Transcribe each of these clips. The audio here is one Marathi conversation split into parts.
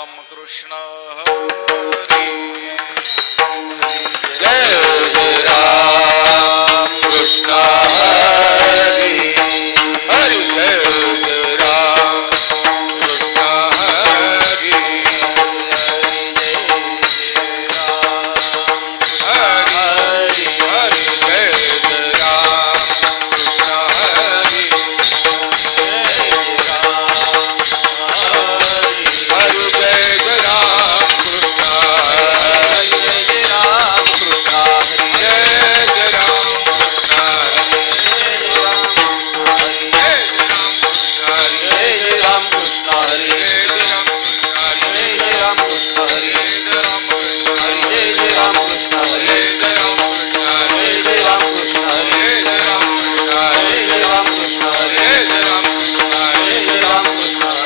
कृष्ण हरी जय राम कृष्ण हरी हरि जय राम कृष्ण हरी हरि हरि जय राम कृष्ण हरि हरि जय राम कृष्ण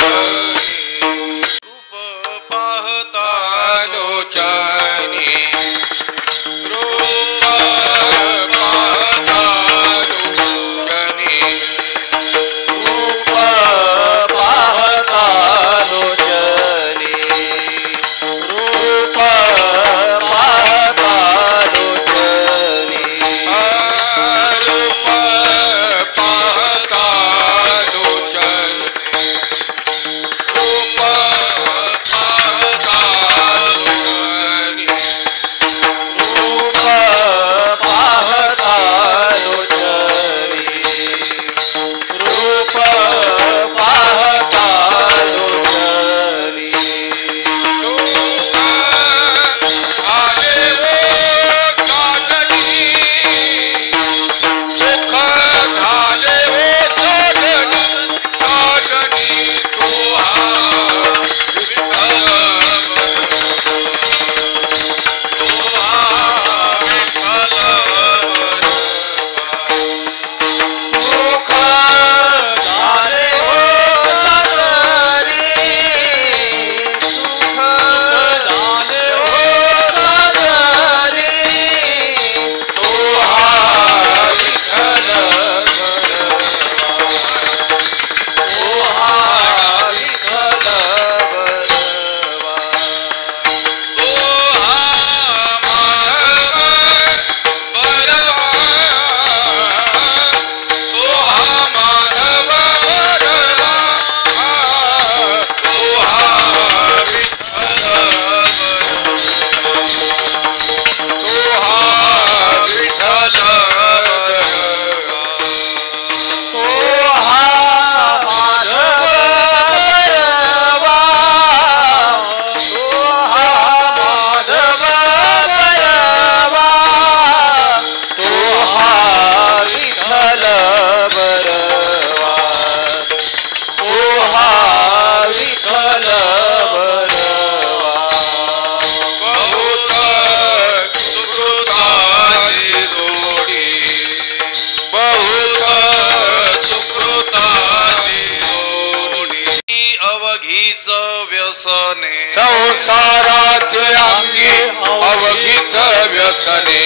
संसाराचे अंगी अवघीच व्यसने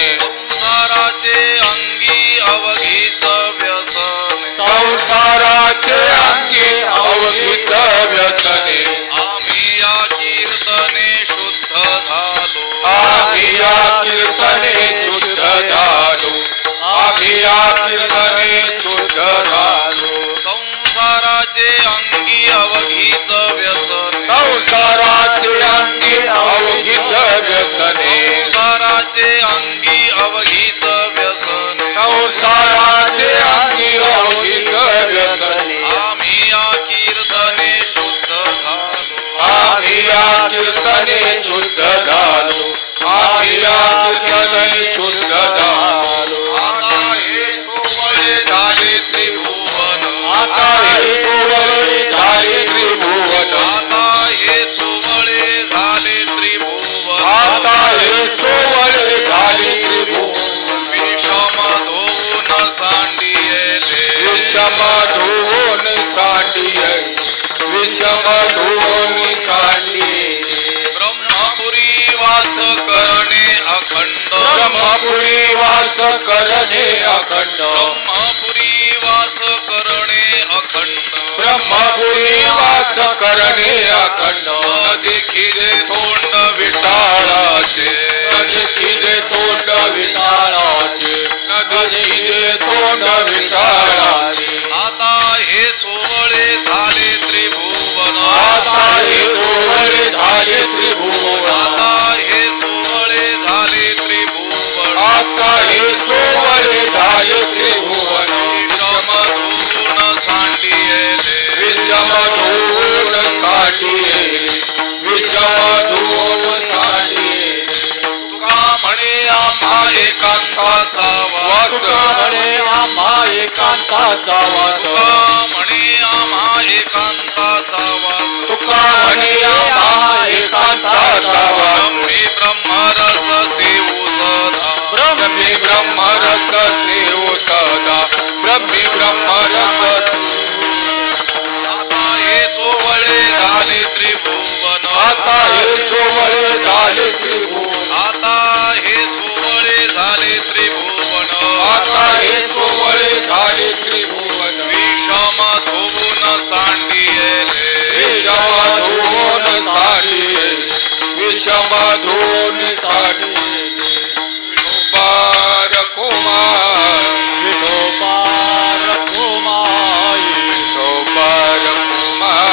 संसाराचे अंगी अवघीच व्यसने संसाराचे अंगी अवघीच व्यसने आम्ही या कीर्तने शुद्ध झालो आम्ही या कीर्तने शुद्ध झालो आम्ही या कीर्तने शुद्ध झालो संसाराचे अंगी अवघीच व्यसने संसाराचे अंगी अवघीच व्यसने संसाराचे अंगी अवघीच व्यसने संसाराचे अंगी अवघीच व्यसने आम्ही या कीर्तने शुद्ध झालो आम्ही या कीर्तने शुद्ध झालो आम्ही या कीर्तने शुद्ध झालो आता हे सोवळे झाले त्रिभुवन आता हे सोवळे झाले त्रिभुवन आता हे सोवळे झाले त्रिभुवन आता हे सोवळे झाले त्रिभुवन विषम धुवून सांडियेले विषम धुवून सांडिये विषम धुवून सांडिये ब्रह्मपुरी वास करणे अखंड ब्रह्मपुरी वास करणे अखंड ब्रह्मपुरी वास करणे अखंड ब्रह्मपुरी वास करणे अखंड न देखिले तोंड विटाळाचे न देखिले तोंड विटाळाचे न देखिले तोंड विटाळाचे आता हे सोवळे झाले त्रिभुवन आता हे सोहळे झाले त्रिभुवन आता हे सोवळे झाले त्रिभुवन आता हे सोहळे झाले त्रिभुवन विषमधून सांडियेले विषमधून साठिये विषमधून साठिये तुका म्हणे आम्हा एकांताचा वास तुका म्हणे आम्हा एकांताचा वास तुका म्हणे आम्हा एकांताचा वास तुका म्हणे आम्हा एकांताचा वास ब्रह्मी ब्रह्मरस सेवू सदा ब्रह्मी ब्रह्मरस सेवो सदा ब्रह्मी ब्रह्मरस आता हे सोवळे झाले त्रिभुवन आता हे सोहळे झाले त्रिभुवन आता हे सोवळे झाले त्रिभुवन आता हे सोहळे झाले त्रिभुवन विषम धुवून सांडियेले विषमधून साठिये विषमधून साठिये विठोबार कुमार विठोबार कुमार विठोबार कुमार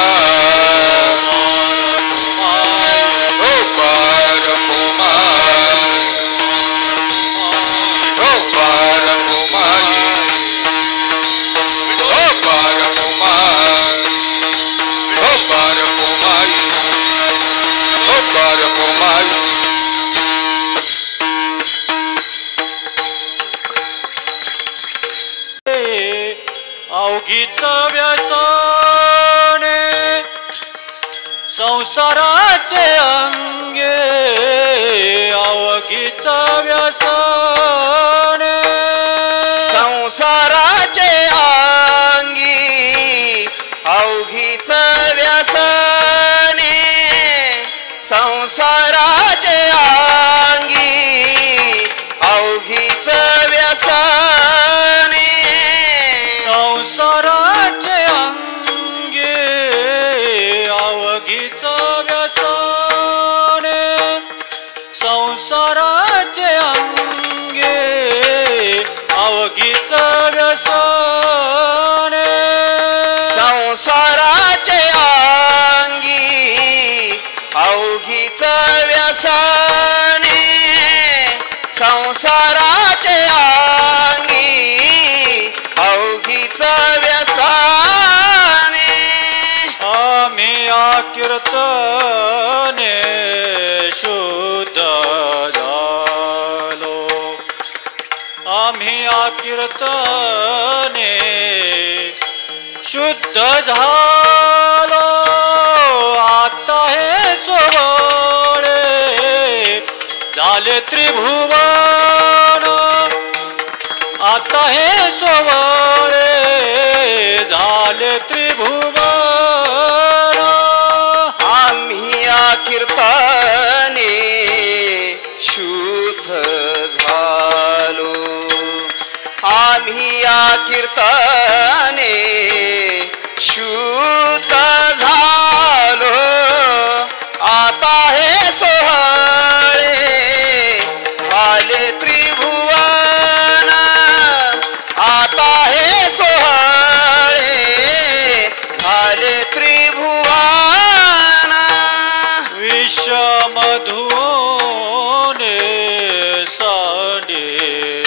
विठोबार कुमार विठोबार कुमार विठोबार कुमार विठोबार कुमार विठोबार कुमार अवघीच व्यसने संसाराचे अंगे अवघीच व्यसने संसाराचे अंगी अवघीच व्यसने संसाराचे अंगी अवघीच व्यसने संसाराचे अंगे अवघीच व्यसने संसाराचे अंगे अवघीच व्यसने संसाराचे अंगी अवघीच व्यसने संसाराचे अंगी अवघीच व्यसने आम्ही कीर्तने शुद्ध झालो आम्ही कीर्तने शुद्ध झालो आता हे सोवळे झाले त्रिभुवन आता हे सोवळे झाले त्रिभुवन आम्ही कीर्तने शुद्ध झालो आम्ही कीर्तने शुद्ध झालो आता हे सोहळे झाले त्रिभुवन आता हे सोहळे झाले त्रिभुवन विषमधूने सांडियेले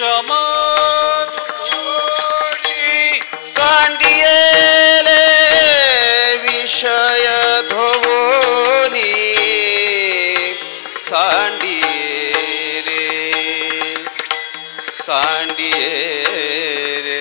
विषम सांडियेले विषय धोवोनी सांडिये रे सांडिये रे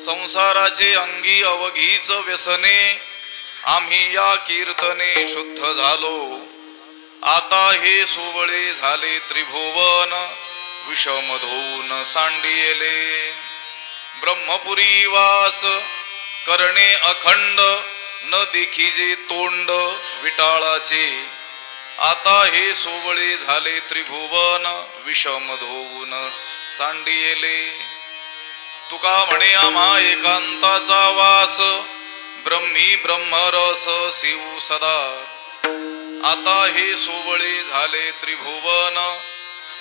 संसाराचे अंगी अवघीच व्यसने आम्ही या कीर्तने शुद्ध झालो. आता हे सोवळे झाले त्रिभुवन विषम धोन सांडियेले. ब्रह्मपुरी वास करणे अखंड न देखिजे तोंड विटाळाचे. आता हे सोवळे झाले त्रिभुवन विषम धोवून सांडियेले तुका म्हणे आम्हा एकांताचा वास ब्रह्मी ब्रह्मरस शिव सदा आता हे सोवळे झाले त्रिभुवन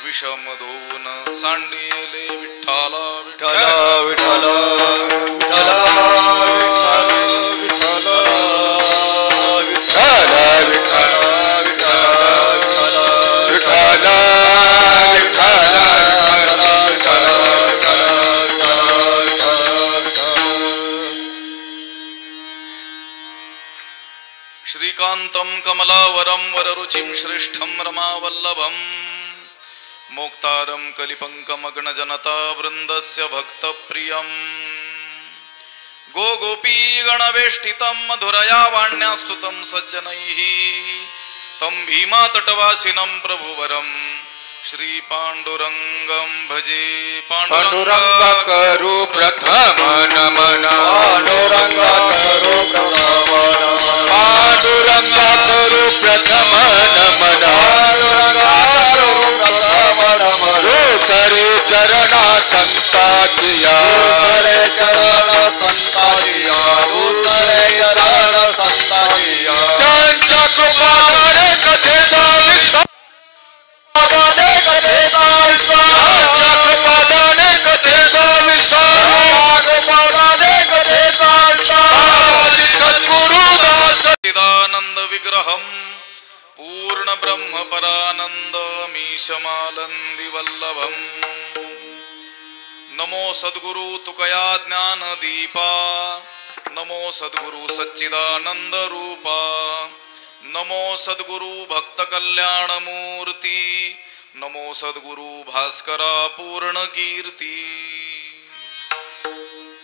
विषम धोवून सांडियेले विठ्ठला विठ्ठल विठ्ठल श्रीकांतं कमलावरं वररुचिं श्रेष्ठं रमावल्लभं मोक्तारं कलिपङ्कमग्नजनता वृन्दस्य भक्तप्रियं गोगोपी गणवेष्टितं मधुरया वाण्यास्तुतं सज्जनैः तं भीमातटवासिनं प्रभुवरं श्री पाण्डुरङ्गं भजे पांडुरंग करू प्रथम नमन पांडुरंग करू प्रथम पांडुरंग करू प्रथम नमन करे चरणा संताचिया सरे चरण संताजिया उतरे चरण संताजिया त्यांच्या कृपाने कथेचा विस्तार चिदानंद विग्रहं पूर्ण ब्रह्म परानंद मीशमालंदी वल्लभं नमो सद्गुरु तुकया ज्ञान दीपा नमो सद्गुरु सच्चिदानंद रूपा नमो सद्गुरु भक्त कल्याण मूर्ती नमो सद्गुरु भास्करा पूर्ण कीर्ती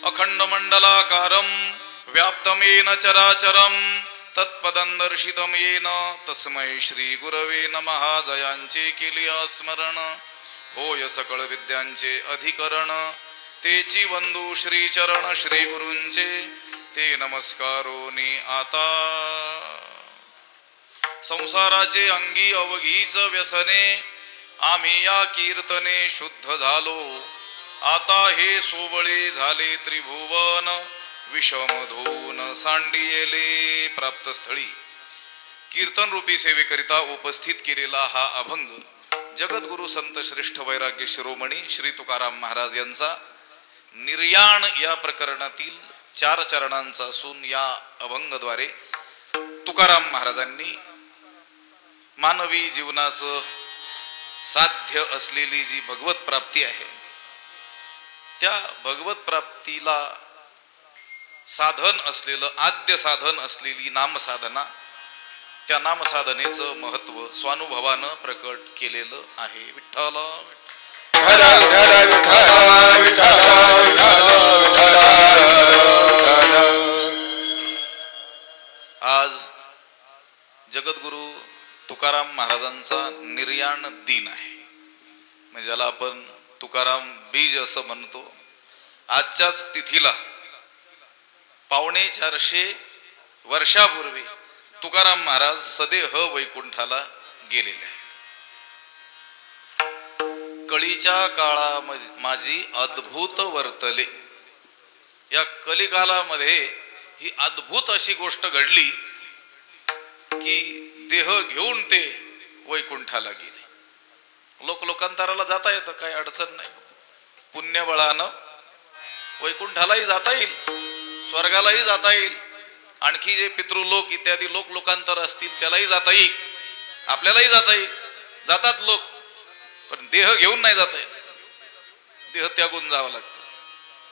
अखंड मंडलाकारं व्याप्तमेन चराचरं तत्पदं दर्शितं येन तस्मै श्री गुरवे नमः जयांचे केले स्मरण होय सकळ विद्यांचे अधिकरण तेची वंदू श्री चरण श्री गुरूंचे ते नमस्कारोनी आता संसाराचे अंगी अवघीच व्यसने आम्ही या कीर्तने शुद्ध झालो आता हे सोवळे झाले त्रिभुवन विषम धोन सांडियेले प्राप्त स्थळी कीर्तन रूपी सेवेकरिता उपस्थित केलेला हा अभंग जगद्गुरु संत श्रेष्ठ वैराग्य शिरोमणी श्री तुकाराम महाराज यांचा निर्याण या प्रकरणातील 4 चरणांचा असून या अभंगद्वारे तुकाराम महाराजांनी मानवी जीवनाचं साध्य असलेली जी भगवत प्राप्ती आहे त्या भगवत प्राप्तीला साधन असलेलं आद्य साधन असलेली नामसाधना त्या नामसाधनेचं महत्व स्वानुभवानं प्रकट केलेलं आहे विठ्ठल आज जगद्गुरु तुकाराम महाराजांचा निर्याण दिन आहे म्हणजे ज्याला आपण तुकाराम बीज असं म्हणतो आजच्याच तिथीला 450 वर्षापूर्वी तुकाराम महाराज सदेह वैकुंठाला गेलेले आहेत कळीच्या काळा माझी अद्भुत वर्तले या कलिकालामध्ये ही अद्भुत अशी गोष्ट घडली की देह घेऊन ते वैकुंठाला गेले लोकांतराला जाता येतं काही अडचण नाही पुण्यबळानं वैकुंठालाही जाता येईल स्वर्गालाही जाता येईल आणखी जे पितृलोक इत्यादी लोकांतर असतील त्यालाही जाता येईल आपल्यालाही जाता येईल जातात लोक पण देह घेऊन नाही जाता येत देह त्यागून जावं लागतं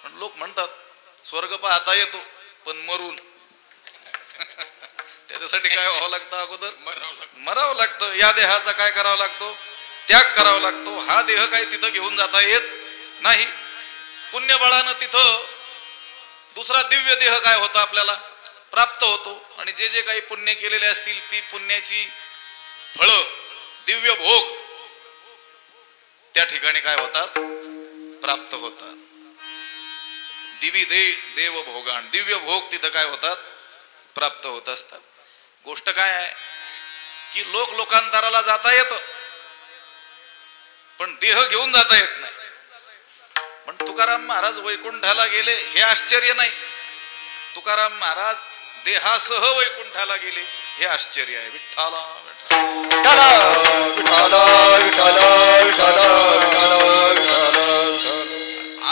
पण लोक म्हणतात स्वर्ग पाहता येतो पण मरून त्याच्यासाठी काय व्हावं लागतं अगोदर मरावं लागतं या देहाचा काय करावं लागतो त्याग करावा लागतो हा देह काय तिथं घेऊन जाता येत नाही पुण्यबळानं तिथं दुसरा दिव्य देह काय होतं आपल्याला प्राप्त होतो आणि जे जे काही पुण्य केलेले असतील ती पुण्याची फळं दिव्य भोग त्या ठिकाणी काय होतात प्राप्त होतात दिवी देव भोगान दिव्य भोग तिथं काय होतात प्राप्त होत असतात गोष्ट काय आहे की लोकांतराला जाता येतं पण देह घेऊन जाता येत नाही. पण तुकाराम महाराज वैकुंठाला गेले हे आश्चर्य नाही, तुकाराम महाराज देहासह वैकुंठाला गेले हे आश्चर्य आहे. विठ्ठला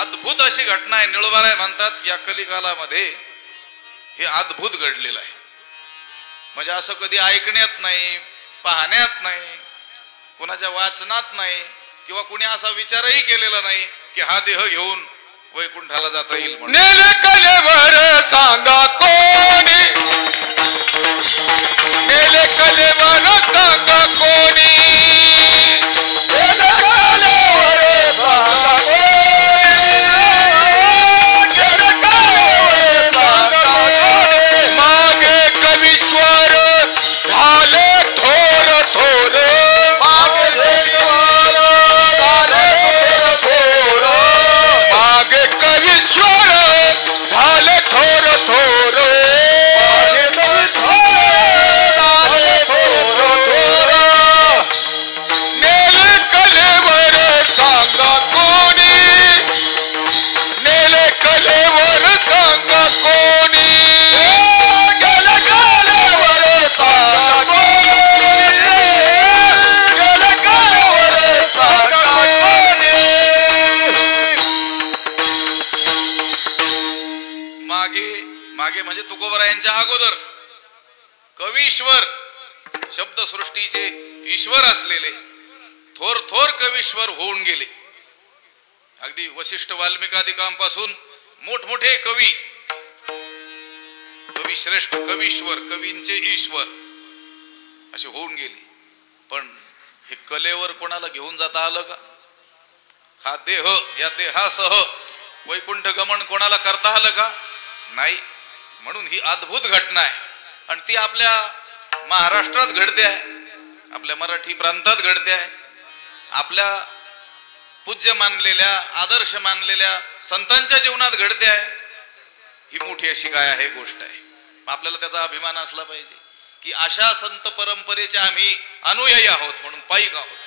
अद्भुत अशी घटना आहे. निळोबाराय म्हणतात या कलिकालामध्ये हे अद्भुत घडलेलं आहे. म्हणजे असं कधी ऐकण्यात नाही, पाहण्यात नाही, कोणाच्या वाचनात नाही किंवा कुणी असा विचारही केलेला नाही की हा देह घेऊन वैकुंठाला जाता येईल म्हणून. नेले कलेवर सांगा कोणी, नेले कलेवर सांगा कोणी, मागे कवीश्वर झाले थोर थोर, मागे कवीश्वर झाले थोर थोर, नेले कलेवर सांगा कोणी, नेले कलेवर सांगा कोणी, मागे मागे म्हणजे तुकोबरायांच्या अगोदर कवीश्वर शब्दसृष्टीचे ईश्वर असलेले थोर थोर कवीश्वर होऊन गेले. अगदी वशिष्ठ वाल्मिकादिकांपासून मोठमोठे कवी, कवी श्रेष्ठ, कवीश्वर, कवींचे ईश्वर असे होऊन गेले. पण हे कलेवर कोणाला घेऊन जाता आलं का? हा देह, या देहासह वैकुंठ गमन कोणाला करता आलं का? नाही. म्हणून ही अद्भुत घटना आहे आणि ती आपल्या महाराष्ट्रात घडते आहे, आपल्या मराठी प्रांतात घडते आहे, आपल्या पूज्य मानलेल्या, आदर्श मानलेल्या संतांच्या जीवनात घडते आहे. ही मोठी अशी काय आहे गोष्ट आहे. आपल्याला त्याचा अभिमान असला पाहिजे की अशा संत परंपरेचे आम्ही अनुयायी आहोत, म्हणून पाईक आहोत.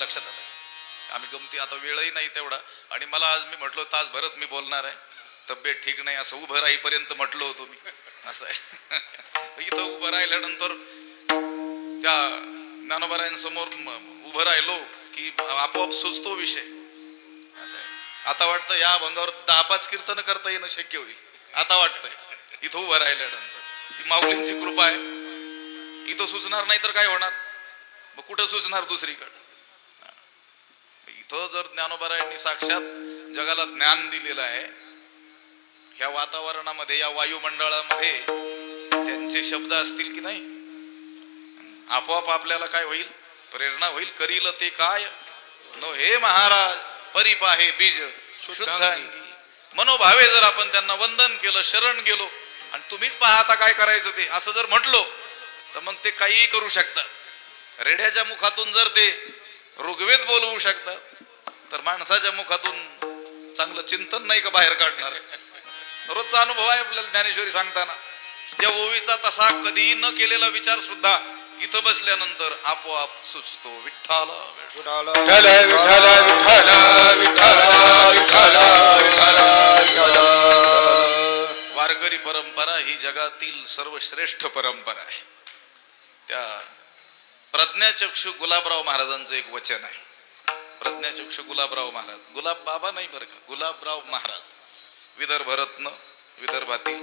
लक्षात आलं? आम्ही गमती, आता वेळही नाही तेवढा, आणि मला आज मी म्हटलो तासभरच मी बोलणार आहे, तब्येत ठीक नाही असं उभं राहीपर्यंत म्हटलो होतो मी. असं आहे इथं उभं राहिल्यानंतर त्या ज्ञानोबारायांसमोर उभं राहिलो की आपोआप सुचतो विषय. असं आहे. आता वाटतं या भंगावर 10-5 कीर्तन करता येणं शक्य होईल. आता वाटतंय इथं उभं राहिल्यानंतर ती माऊलींची कृपा आहे. इथं सुचणार नाही तर काय होणार, मग कुठं सुचणार दुसरीकडे. इथं जर ज्ञानोबारायांनी साक्षात जगाला ज्ञान दिलेलं आहे, ह्या वातावरणामध्ये, या वायुमंडळामध्ये त्यांचे शब्द असतील की नाही, आपोआप आपल्याला काय होईल, प्रेरणा होईल. करील ते काय नो हे महाराज परिपाहे बीज शुद्धांगी. मनोभावे जर आपण त्यांना वंदन केलं, शरण गेलो, आणि तुम्हीच पहा आता काय करायचं ते असं जर म्हटलो तर मग ते काहीही करू शकतात. रेड्याच्या मुखातून जर ते ऋग्वेद बोलवू शकतात तर माणसाच्या मुखातून चांगलं चिंतन नाही का बाहेर काढणार. रोजचा अनुभव आहे आपल्याला ज्ञानेश्वरी सांगताना. त्या ओवीचा तसा कधी न केलेला विचार सुद्धा इथं बसल्यानंतर आपोआप सुचतो. विठ्ठल विठ्ठल विठ्ठल विठ्ठल विठ्ठल विठ्ठल. वारकरी परंपरा ही जगातील सर्वश्रेष्ठ परंपरा आहे. त्या प्रज्ञाचक्षु गुलाबराव महाराजांचं एक वचन आहे. प्रज्ञाचक्षु गुलाबराव महाराज, गुलाब बाबा नाही बरं का, गुलाबराव महाराज, विदर्भरत्न, विदर्भातील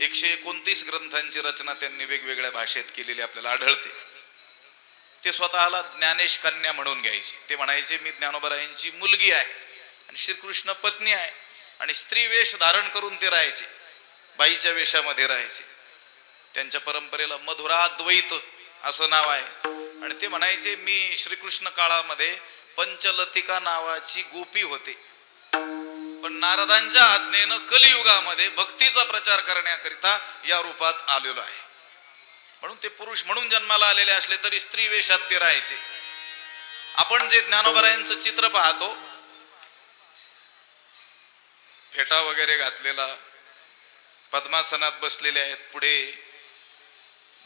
129 ग्रंथांची रचना त्यांनी वेगवेगळ्या भाषेत केलेली आपल्याला आढळते. ते स्वतःला ज्ञानेश कन्या म्हणून घ्यायचे. ते म्हणायचे मी ज्ञानोबारायांची मुलगी आहे आणि श्रीकृष्ण पत्नी आहे, आणि स्त्री वेश धारण करून ते राहायचे, बाईच्या वेशामध्ये राहायचे. त्यांच्या परंपरेला मधुराद्वैत असं नाव आहे. आणि ते म्हणायचे मी श्रीकृष्ण काळामध्ये पंचलतिका नावाची गोपी होते, पण नारदांच्या आज्ञेनं कलियुगामध्ये भक्तीचा प्रचार करण्याकरिता या रूपात आलेलो आहे. म्हणून ते पुरुष म्हणून जन्माला आलेले असले तरी स्त्री वेशात ते राहायचे. आपण जे ज्ञानोबारायांचं चित्र पाहतो, फेटा वगैरे घातलेला, पद्मासनात बसलेले आहेत, पुढे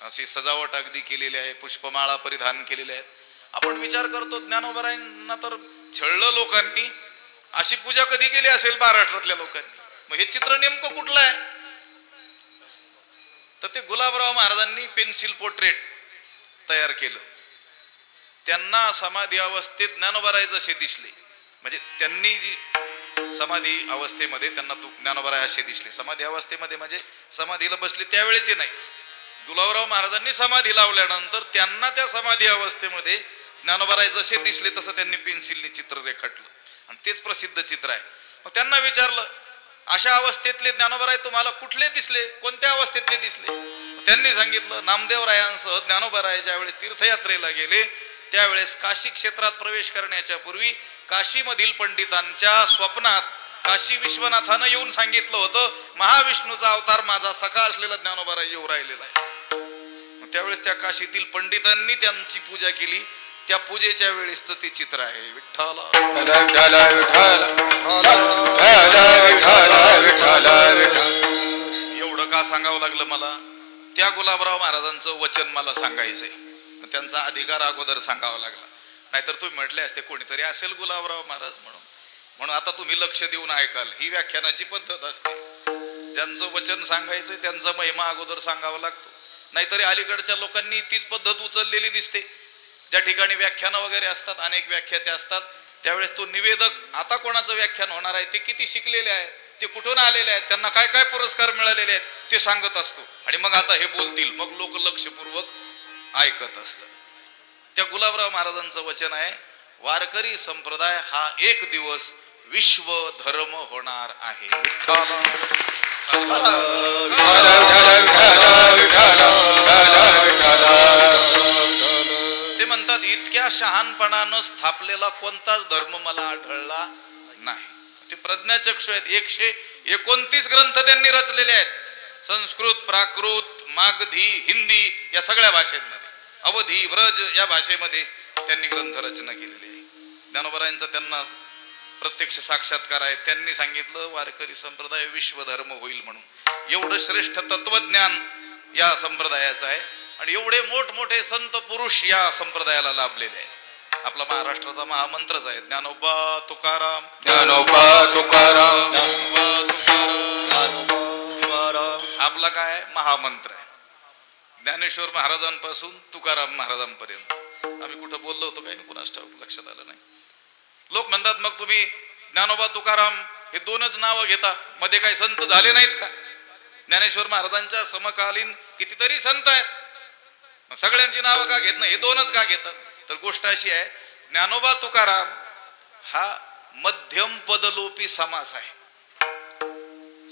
अशी सजावट अगदी केलेली आहे, पुष्पमाळा परिधान केलेली आहेत. आपण विचार करतो ज्ञानोबारायांना तर छळलं लोकांनी, अशी पूजा कधी केली असेल महाराष्ट्रातल्या लोकांनी? मग हे चित्र नेमकं कुठलं आहे? तर ते गुलाबराव महाराजांनी पेन्सिल पोर्ट्रेट तयार केलं. त्यांना समाधी अवस्थेत ज्ञानोबाराय जसे दिसले, म्हणजे त्यांनी जी समाधी अवस्थेमध्ये त्यांना ज्ञानोबाराय असे दिसले. समाधी अवस्थेमध्ये म्हणजे समाधीला बसले त्यावेळेचे नाही, गुलाबराव महाराजांनी समाधी लावल्यानंतर त्यांना त्या समाधी अवस्थेमध्ये ज्ञानोबाराय जसे दिसले तसं त्यांनी पेन्सिलने चित्र रेखाटलं आणि तेच प्रसिद्ध चित्र आहे. मग त्यांना विचारलं, अशा अवस्थेतले ज्ञानोबाराय तुम्हाला कुठले दिसले, कोणत्या अवस्थेतले दिसले? त्यांनी सांगितलं, नामदेवरायांसह ज्ञानोबाराय ज्यावेळेस तीर्थयात्रेला गेले त्यावेळेस काशी क्षेत्रात प्रवेश करण्याच्या पूर्वी काशीमधील पंडितांच्या स्वप्नात काशी विश्वनाथानं येऊन सांगितलं होतं, महाविष्णूचा अवतार माझा सखा असलेला ज्ञानोबाराय येऊ राहिलेला आहे. त्यावेळेस त्या काशीतील पंडितांनी त्यांची पूजा केली. त्या पूजेच्या वेळेस ते चित्र आहे. विठ्ठला एवढं का सांगावं लागलं मला? त्या गुलाबराव महाराजांचं वचन मला सांगायचंय, त्यांचा अधिकार अगोदर सांगावा लागला. नाहीतर तुम्ही म्हटले असते कोणीतरी असेल गुलाबराव महाराज म्हणून आता तुम्ही लक्ष देऊन ऐकाल. ही व्याख्यानाची पद्धत असते. ज्यांचं वचन सांगायचंय त्यांचा महिमा अगोदर सांगावा लागतो. नाहीतरी अलीकडच्या लोकांनी तीच पद्धत उचललेली दिसते. ज्या ठिकाणी व्याख्यानं वगैरे असतात, अनेक व्याख्याते असतात, त्यावेळेस तो निवेदक आता कोणाचं व्याख्यान होणार आहे, ते किती शिकलेले आहेत, ते कुठून आलेले आहेत, त्यांना काय काय पुरस्कार मिळालेले आहेत ते सांगत असतो. आणि मग आता हे बोलतील, मग लोक लक्षपूर्वक ऐकत असतात. त्या गुलाबराव महाराजांचं वचन आहे, वारकरी संप्रदाय हा एक दिवस विश्व धर्म होणार आहे. ते म्हणतात, इतक्या शहाणपणानं स्थापलेला कोणताच धर्म मला आढळला नाही. ते प्रज्ञाचक्षु आहेत. 129 ग्रंथ त्यांनी रचलेले आहेत. संस्कृत, प्राकृत, मागधी, हिंदी या सगळ्या भाषेमध्ये, अवधी, व्रज या भाषेमध्ये त्यांनी ग्रंथ रचना केलेली आहे. ज्ञानोबारायांचा त्यांना प्रत्यक्ष साक्षात्कार आहे. त्यांनी सांगितलं वारकरी संप्रदाय विश्वधर्म होईल म्हणून. एवढं श्रेष्ठ तत्वज्ञान या संप्रदायाचं आहे आणि एवढे मोठमोठे संत पुरुष या संप्रदायाला लाभलेले आहेत. आपला महाराष्ट्राचा महामंत्रच आहे, ज्ञानोबा तुकाराम, ज्ञानोबा तुकाराम, आपला काय महामंत्र आहे. ज्ञानेश्वर महाराजांपासून तुकाराम महाराजांपर्यंत. आम्ही कुठं बोललो होतो काही कुणास ठाऊक, लक्षात आलं नाही. लोक म्हणतात, मग तुम्ही ज्ञानोबा तुकाराम हे दोनच नावं घेता, मध्ये काही संत झाले नाहीत का? ज्ञानेश्वर महाराजांच्या समकालीन कितीतरी संत आहेत, सगळ्यांची नावं का घेत नाही, हे दोनच का घेतात? तर गोष्ट अशी आहे, ज्ञानोबा तुकाराम हा मध्यम पदलोपी समास आहे.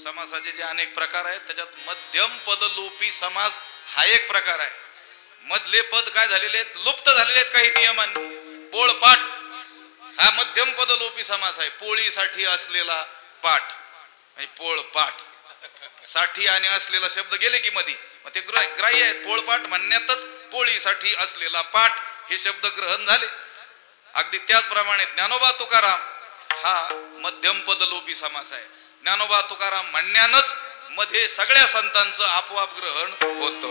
समासाचे जे अनेक प्रकार आहेत त्याच्यात मध्यम पदलोपी समास हा एक प्रकार आहे. मधले पद काय झालेले आहेत, लुप्त झालेले आहेत काही नियमांनी. पोळपाट हा मध्यम पदलोपी समास आहे. पोळीसाठी असलेला पाठ, पोळपाट, साठी आणि असलेला शब्द गेले की मधी, मग ते ग्राह्य आहेत. पोळपाट म्हणण्यातच पोळीसाठी असलेला पाठ हे शब्द ग्रहण झाले. अगदी त्याचप्रमाणे ज्ञानोबा तुकाराम हा मध्यम पदलोपी समास आहे. ज्ञानोबा तुकाराम म्हणण्यानच मध्ये सगळ्या संतांचं आपोआप ग्रहण होतं.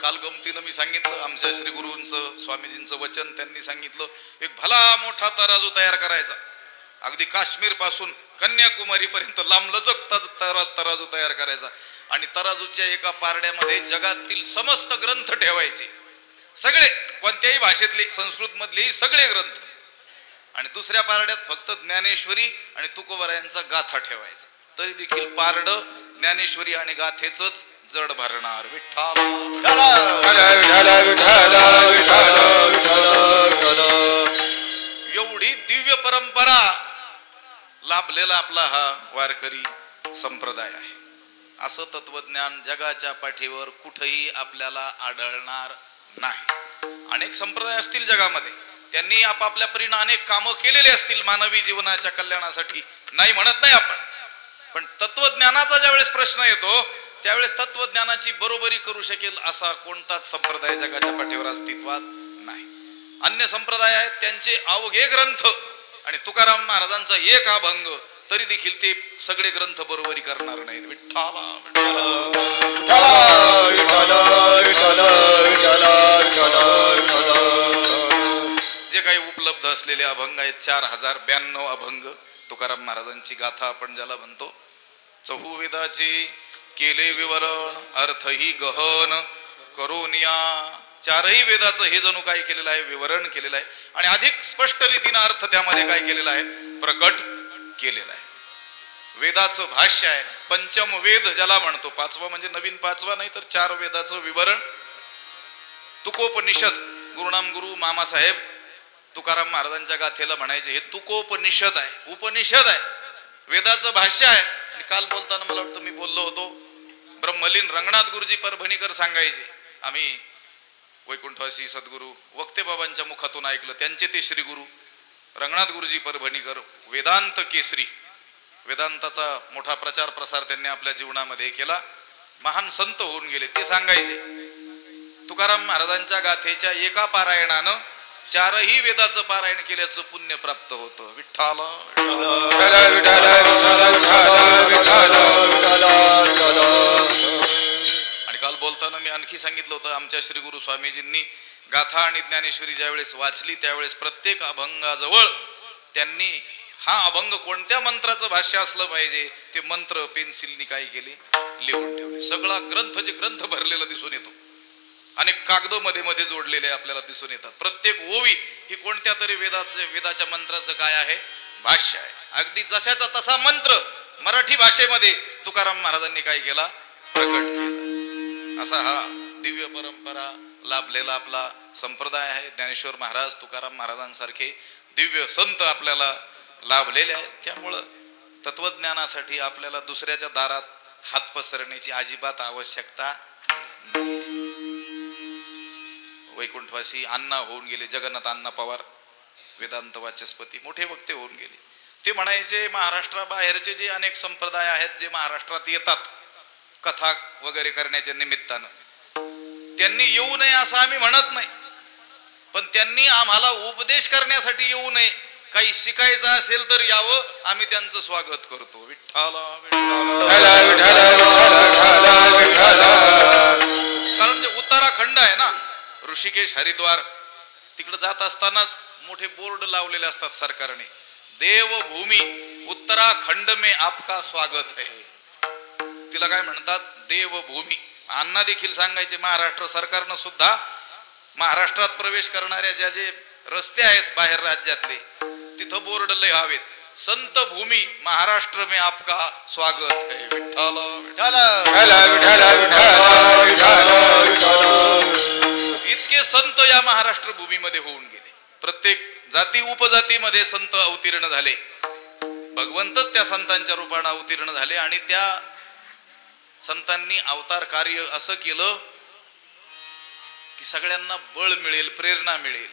काल गमतीनं मी सांगितलं, आमच्या श्री गुरूंचं स्वामीजींचं वचन त्यांनी सांगितलं, एक भला मोठा तराजू तयार करायचा, अगदी काश्मीर पासून कन्याकुमारी पर्यंत लांबलचक तराजू तयार करायचा आणि तराजूच्या एका पारड्यामध्ये जगातील समस्त ग्रंथ ठेवायचे, सगळे, कोणत्याही भाषेतले, संस्कृत मधलेही सगळे ग्रंथ, आणि दुसऱ्या पारड्यात फक्त ज्ञानेश्वरी आणि तुकोबारायांचा गाथा ठेवायचा. तरी देखील पारड ज्ञानेश्वरी आणि गाथेचंच जड भरणार. एवढी दिव्य परंपरा लाभलेला आपला हा वारकरी संप्रदाय आहे. असं तत्वज्ञान जगाच्या पाठीवर कुठेही आपल्याला आढळणार नाही. अनेक संप्रदाय असतील जगामध्ये, त्यांनी आपापल्या परीने अनेक कामं केलेली असतील मानवी जीवनाच्या कल्याणासाठी, नाही म्हणत नाही आपण, पण तत्वज्ञानाचा ज्यावेळेस प्रश्न येतो त्यावेळेस तत्वज्ञानाची बरोबरी करू शकेल असा कोणताच संप्रदाय जगाच्या पाठीवर अस्तित्वात नाही. अन्य संप्रदाय आहेत त्यांचे अवघे ग्रंथ आणि तुकाराम महाराजांचा एक अभंग तरी देखील ते सगळे ग्रंथ बरोबरी करणार नाहीत. विठ्ठला जे काही उपलब्ध असलेले अभंग आहेत 4092 अभंग तुकाराम महाराजांची गाथा आपण ज्याला म्हणतो. चहुवेदाचे केले विवरण अर्थही गहन करून या चारही वेदाचं हे जणू काय केलेलं आहे विवरण केलेलं आहे आणि अधिक स्पष्ट रीतीने अर्थ त्यामध्ये काय केलेला आहे प्रकट केलेला आहे. वेदाचं भाष्य आहे पंचम वेद ज्याला म्हणतो. पाचवा म्हणजे नवीन पाचवा नाही तर 4 वेदाचं विवरण. तुकोपनिषद गुरुनाम गुरु मामासाहेब तुकाराम महाराजांच्या गाथेला म्हणायचे हे तुकोपनिषद आहे. उपनिषद आहे वेदाचं भाष्य आहे. आणि काल बोलताना मला वाटतं मी बोललो होतो ब्रह्मलीन रंगनाथ गुरुजी परभणीकर सांगायचे आम्ही वैकुंठवासी सद्गुरु वक्ते बाबांच्या मुखातून ऐकलं. त्यांचे ते श्री गुरु रंगनाथ गुरुजी परभणीकर वेदांत केसरी वेदांताचा मोठा प्रचार प्रसार त्यांनी आपल्या जीवनामध्ये केला. महान संत होऊन गेले. ते सांगायचे तुकाराम महाराजांच्या गाथेच्या एका पारायणानं 4ही वेदाचं पारायण केल्याचं पुण्य प्राप्त होतं. विठ्ठला आणि काल बोलताना मी आणखी सांगितलं होतं आमच्या श्री गुरु स्वामीजींनी गाथा आणि ज्ञानेश्वरी ज्यावेळेस वाचली त्यावेळेस प्रत्येक अभंगाजवळ त्यांनी हा अभंग कोणत्या मंत्राचं भाष्य असलं पाहिजे ते मंत्र पेन्सिलनी काय केले लिहून ठेवले. सगळा ग्रंथ जे ग्रंथ भरलेला दिसून येतो. अनेक कागद मध्ये मध्ये जोडलेले आपल्याला दिसून येतात. प्रत्येक ओवी ही कोणत्या तरी वेदाच्या मंत्राचं काय आहे भाष्य आहे. अगदी जशाचा तसा मंत्र मराठी भाषेमध्ये तुकाराम महाराजांनी काय केला प्रकट केला. असा हा दिव्य परंपरा लाभलेला आपला संप्रदाय आहे. ज्ञानेश्वर महाराज तुकाराम महाराजांसारखे दिव्य संत आपल्याला लाभलेले आहेत. त्यामुळं तत्वज्ञानासाठी आपल्याला दुसऱ्याच्या दारात हात पसरण्याची अजिबात आवश्यकता. वैकुंठवासी अण्णा होऊन गेले जगन्नाथ अण्णा पवार वेदांत वाचस्पती मोठे वक्ते होऊन गेले. ते म्हणायचे महाराष्ट्राबाहेरचे जे अनेक संप्रदाय आहेत जे महाराष्ट्रात येतात कथा वगैरे करण्याच्या निमित्तानं त्यांनी येऊ नये असं आम्ही म्हणत नाही. पण त्यांनी आम्हाला उपदेश करण्यासाठी येऊ नये. काही शिकायचं असेल तर यावं आम्ही त्यांचं स्वागत करतो. विठ्ठला कारण जे उत्तराखंड आहे ना ऋषिकेश हरिद्वार तिकडे जात असतानाच मोठे बोर्ड लावलेले असतात सरकारने देवभूमी उत्तराखंड में आपका स्वागत है. तिला काय म्हणतात देवभूमी. अण्णा देखील सांगायचे महाराष्ट्र सरकारनं सुद्धा महाराष्ट्रात प्रवेश करणाऱ्या ज्या जे रस्ते आहेत बाहेर राज्यातले तिथं बोर्ड लिहावेत संत भूमी महाराष्ट्र में आपका स्वागत है. इतके संत या महाराष्ट्र भूमीमध्ये होऊन गेले. प्रत्येक जाती उपजातीमध्ये संत अवतीर्ण झाले. भगवंतच त्या संतांच्या रूपाने अवतीर्ण झाले आणि त्या संतांनी अवतार कार्य असं केलं की सगळ्यांना बळ मिळेल प्रेरणा मिळेल.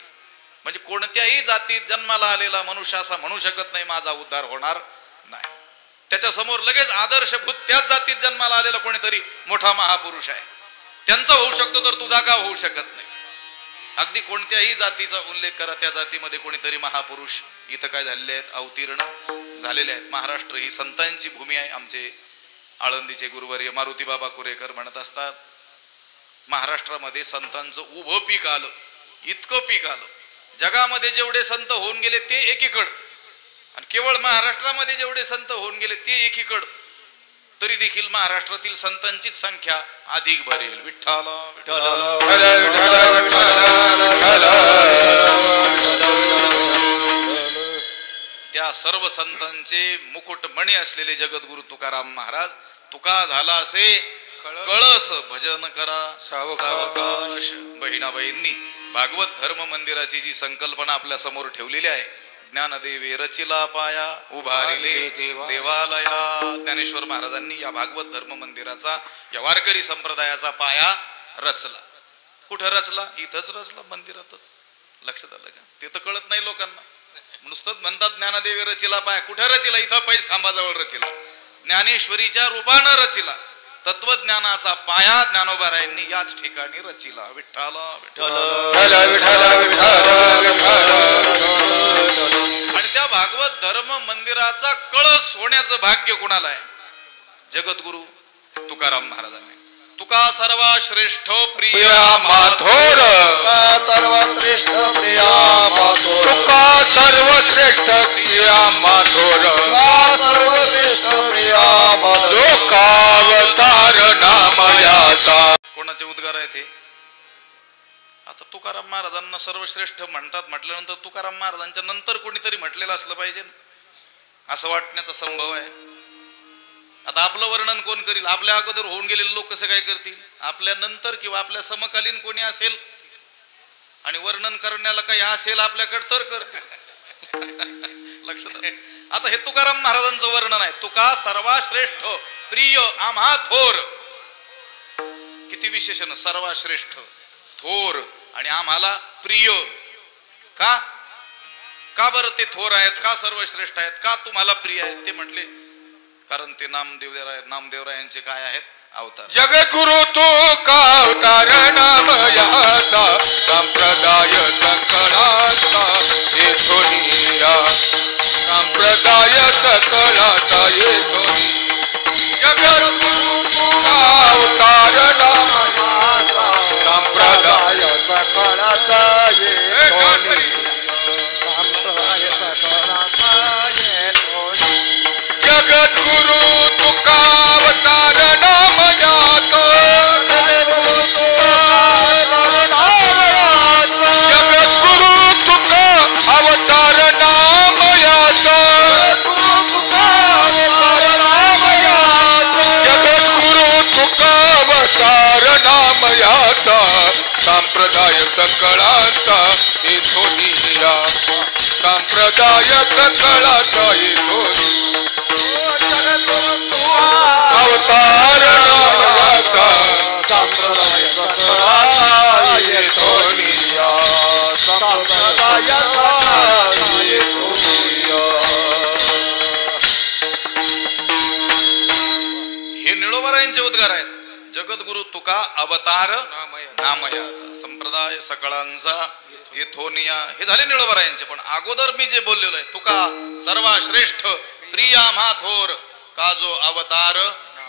म्हणजे कोणत्याही जातीत जन्माला आलेला मनुष्य असा म्हणू शकत नाही माझा उद्धार होणार नाही. त्याच्या समोर लगेच आदर्शभूत त्याच जातीत जन्माला आलेला कोणीतरी मोठा महापुरुष आहे त्यांचा होऊ शकतो तर तुझा का होऊ शकत नाही. अगदी कोणत्याही जातीचा उल्लेख करा त्या जातीमध्ये कोणीतरी महापुरुष इथं काय झालेले आहेत अवतीर्ण झालेले आहेत. महाराष्ट्र ही संतांची भूमी आहे. आमचे आळंदीचे गुरुवर्य मारुती बाबा कुरेकर म्हणत असतात महाराष्ट्रामध्ये संतांचं उभं पीक आलं इतकं पीक आलं. जगामध्ये जेवढे संत होऊन गेले ते एकीकड आणि केवळ महाराष्ट्रामध्ये जेवढे संत होऊन गेले ते एकीकड तरी देखील महाराष्ट्रातील संतांचीच संख्या अधिक भरेल. विठ्ठला त्या सर्व संतांचे मुकुटमणी असलेले जगद्गुरु तुकाराम महाराज तुका झाला असे कळस भजन करा सावकाश. बहिणाबाईंनी भागवत धर्म मंदिराची जी संकल्पना आपल्या समोर ठेवलेली आहे ज्ञानदेवे रचिला पाया उभारिले देवालया. ज्ञानेश्वर महाराजांनी या भागवत धर्म मंदिराचा या वारकरी संप्रदायाचा पाया रचला. कुठं रचला इथंच रचला मंदिरातच. लक्षात आलं का ते तर कळत नाही लोकांना. नुसतंच म्हणतात ज्ञानदेवे रचिला पाया कुठं रचिला इथं पैस खांबाजवळ रचिला. ज्ञानेश्वरीच्या रूपानं रचिला. तत्वज्ञानाचा पाया ज्ञानोबारायांनी याच ठिकाणी रचिला. विठ्ठला आणि त्या भागवत धर्म मंदिराचा कळस होण्याचं भाग्य कोणाला आहे? जगद्गुरु तुकाराम महाराजांनी. तुका सर्व श्रेष्ठ प्रिय प्रिया माथोर सर्वश्रेष्ठ प्रिया माथोर तुका सर्वश्रेष्ठ प्रिया माथोर सर्वश्रेष्ठ प्रिया माथोर लोकावतार नामयाचा. कोणाचे उद्गार आहेत हे? आता तुकाराम महाराजांना सर्वश्रेष्ठ म्हणतात म्हटल्यानंतर तुकाराम महाराजांच्या नंतर कोणीतरी म्हटलेलं असलं पाहिजे असं वाटण्याचा संभव आहे. आता आपलं वर्णन कोण करील? आपल्या अगोदर होऊन गेलेले लोक कसं काय करतील? आपल्या नंतर किंवा आपल्या समकालीन कोणी असेल आणि वर्णन करण्याला काही असेल आपल्याकडे तर करतील. लक्षात आलं? आता हे तुकाराम महाराजांचं वर्णन आहे. तुका सर्वश्रेष्ठ प्रिय आम्हा थोर. किती विशेषण! सर्वश्रेष्ठ, थोर आणि आम्हाला प्रिय. का का बरं ते थोर आहेत? का सर्वश्रेष्ठ आहेत? का तुम्हाला प्रिय आहेत? ते म्हटले कारण ते नामदेवरायांचे काय आहेत? अवतार. जगद्गुरु तो का अवतार नामयाचा संप्रदाय सकळाचा येथोनिया संप्रदाय सकळाचा येथोनी. जगद्गुरु तो का अवतार नामयाचा संप्रदाय सकळाचा येथोनी. जगद्गुरु तुका अवतार नामयाचा जगद्गुरु तुका अवतार नामयाचा जगद्गुरु तुका अवतार नामयाचा संप्रदाय सकळाचा येथोनिया संप्रदाय सकळाचा येथोनी. अवतार नामयाचा संप्रदाय सकळाचा येथोनिया संप्रदायाचा येथोनिया. हे निळोबारायांचे उद्गार आहेत. जगद्गुरु तुका अवतार नामयाचा संप्रदाय सकळांचा येथोनिया. हे झाले निळोबारायांचे. पण अगोदर मी जे बोललेलो आहे तुका सर्वश्रेष्ठ प्रिया माथोर का जो अवतार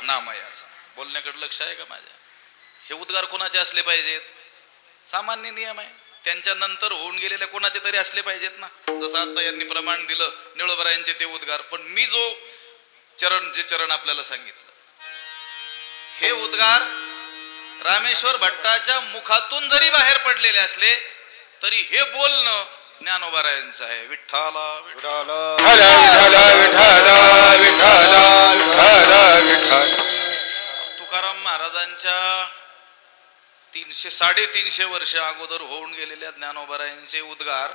नामयाचा. बोलण्याकडे लक्ष आहे का माझ्या? हे उद्गार कोणाचे असले पाहिजेत? सामान्य नियम आहे. त्यांच्या नंतर होऊन गेलेल्या कोणाचे तरी असले पाहिजेत ना. जसं आता यांनी प्रमाण दिलं निळोबारायांचे ते उद्गार. पण मी जो चरण आपल्याला सांगितलं हे उद्गार रामेश्वर भट्टाच्या मुखातून जरी बाहेर पडलेले असले तरी हे बोलणं ज्ञानोबारायांचं आहे. विठ्ठला विठ्ठल विठ्ठल विठ्ठल विठ्ठल विठ्ठल. तुकाराम महाराजांच्या 300-350 वर्ष अगोदर होऊन गेलेल्या ज्ञानोबारायांचे उद्गार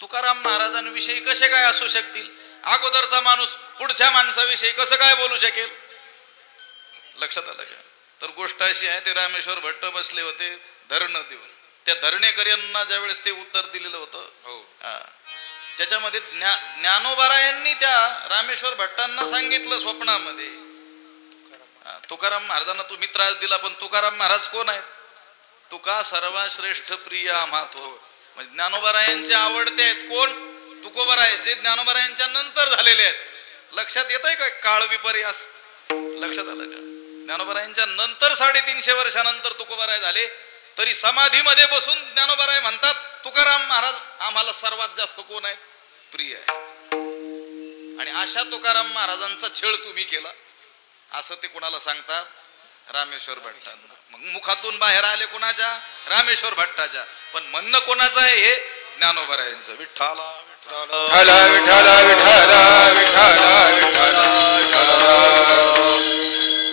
तुकाराम महाराजांविषयी कसे काय असू शकतील? अगोदरचा माणूस पुढच्या माणसाविषयी कसं काय बोलू शकेल? लक्षात आलं का? तर गोष्ट अशी आहे, ते रामेश्वर भट्ट बसले होते धरणं देऊन. त्या धरणेकऱ्यांना ज्यावेळेस ते उत्तर दिलेलं होतं त्याच्यामध्ये ज्ञानोबारायांनी त्या रामेश्वर भट्टांना सांगितलं स्वप्नामध्ये, तुकाराम महाराजांना तुम्ही त्रास दिला पण तुकाराम महाराज कोण आहेत? तुका सर्वश्रेष्ठ प्रिया माथो. म्हणजे ज्ञानोबारायांचे आवडते आहेत कोण? तुकोबाराय, जे ज्ञानोबारायांच्या नंतर झालेले आहेत. लक्षात येत आहे का काळ विपर्यास? लक्षात आलं का? ज्ञानोबारायांच्या नंतर 350 वर्षानंतर तुकोबाराय झाले तरी समाधीमध्ये बसून ज्ञानोबाराय म्हणतात तुकाराम महाराज आम्हाला सर्वात जास्त कोण आहे? प्रिय आहे. आणि अशा तुकाराम महाराजांचा छळ तुम्ही केला असं ते कोणाला सांगतात? रामेश्वर भट्टांना. मग मुखातून बाहेर आले कोणाच्या? रामेश्वर भट्टाच्या. पण म्हणणं कोणाचं आहे? हे ज्ञानोबारायांचं. विठ्ठला विठ्ठल विठ्ठल विठ्ठल विठ्ठल विठ्ठल.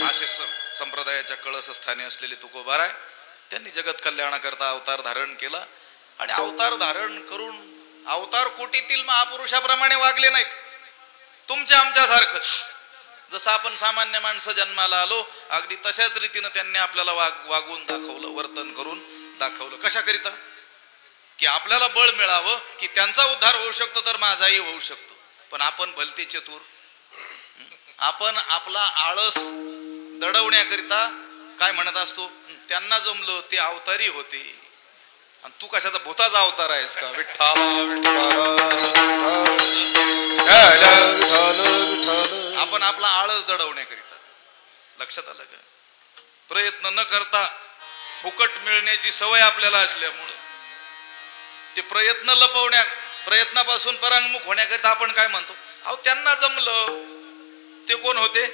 असे संप्रदायाच्या कळसस्थानी असलेले तुकोबाराय त्यांनी जगत कल्याणाकरता अवतार धारण केला. आणि अवतार धारण करून अवतार कोटीतील महापुरुषाप्रमाणे वागले नाहीत. तुमच्या आमच्यासारखं जसं आपण सामान्य माणसं जन्माला आलो अगदी तशाच रीतीनं त्यांनी आपल्याला वागवून दाखवलं, वर्तन करून दाखवलं. कशाकरिता? की आपल्याला बळ मिळावं, की त्यांचा उद्धार होऊ शकतो तर माझाही होऊ शकतो. पण आपण भलते चतुर. आपण आपला आळस दडवण्याकरिता काय म्हणत असतो? त्यांना जमलं, ते अवतारी होते. आणि तू कशाचा भूताचा अवतार आहेस का? विठ्ठला आपण आपला आळस दडवण्याकरिता, लक्षात आलं का? प्रयत्न न करता फुकट मिळण्याची सवय आपल्याला असल्यामुळं ते प्रयत्नापासून परांगमुख होण्याकरिता आपण काय म्हणतो, अहो त्यांना जमलं, ते कोण होते?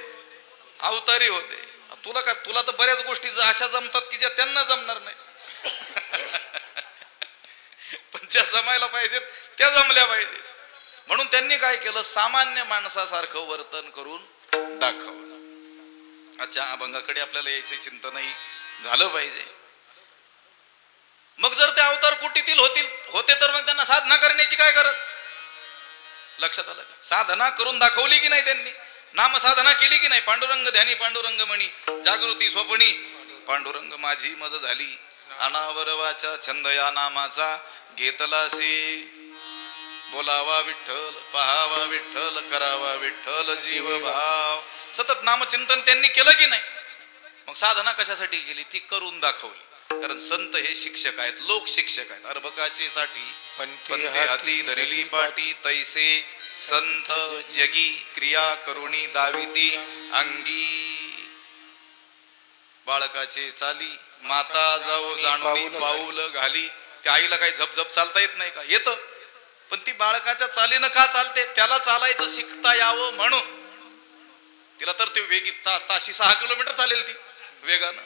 अवतारी होते. तुला तर बऱ्याच गोष्टी अशा जमतात की ज्या त्यांना जमणार नाही. पण ज्या जमायला पाहिजेत त्या जमल्या पाहिजे. म्हणून त्यांनी काय केलं, सामान्य माणसासारखं वर्तन करून दाखवलं. अच्छा, अभंगाकडे आपल्याला यायचे चिंतनही झालं पाहिजे. मग जर ते अवतार कुटीतील होते तर मग त्यांना साधना करण्याची काय गरज? लक्षात आलं का? साधना करून दाखवली की नाही त्यांनी? नाम साधना केली की नाही? पांडुरंग ध्यानी पांडुरंग म्हणी, जागृती स्वप्नी पांडुरंग माझी मज झाली, अनावर वाचा छंद या नामाचा घेतला से, बोलावा विठ्ठल, पहावा विठ्ठल, करावा विठ्ठल जीव भाव. सतत नामचिंतन त्यांनी केलं की नाही? मग साधना कशासाठी केली? ती करून दाखवली. कारण संत हे शिक्षक आहेत, लोक शिक्षक आहेत. अर्भकाचे साठी पंथे हाती धरली पाटी, तैसे संत जगी क्रिया करुणी दाविती अंगी. बाळकाचे चाली माता जाऊ जाणून पाऊल घाली. त्या आईला काही झपझप चालता येत नाही का? येतं, पण ती बाळकाच्या चालीनं का चालते? त्याला चालायचं शिकता यावं म्हणून. तिला तर ते वेगी ताशी 6 किलोमीटर चालेल ती वेगानं.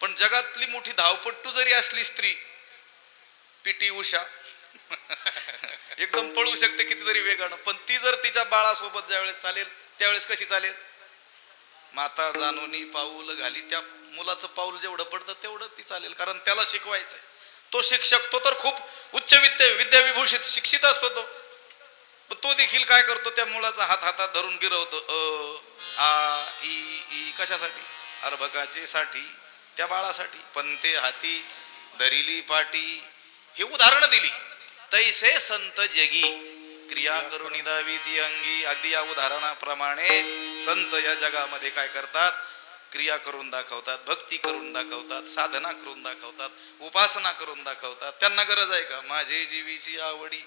पण जगातली मोठी धावपट्टू जरी असली स्त्री, पीटी उषा, एकदम पळू शकते कितीतरी वेगानं, पण ती जर तिच्या बाळासोबत ज्यावेळेस चालेल त्यावेळेस कशी चालेल? माता जाणूनी पाऊल घाली. त्या मुलाचं पाऊल जेवढं पडतं तेवढं ती चालेल, कारण त्याला शिकवायचंय. तो शिक्षक, तो तर खूप उच्च विद्याविभूषित शिक्षित असतो तो देखील काय करतो, त्या मुलाचा हातात धरून गिरवतो. आ ई कशासाठी? अर्भकाचे साठी, त्या बाळासाठी. पंते हाती धरिली पाटी, हे उदाहरण दिली. तैसे संत जगी क्रिया करून दावी ती अंगी. अगदी या उदाहरणाप्रमाणे संत या जगामध्ये काय करतात? क्रिया करून दाखवतात, भक्ती करून दाखवतात, साधना करून दाखवतात, उपासना करून दाखवतात. त्यांना गरज आहे का? माझे जीवीची आवडी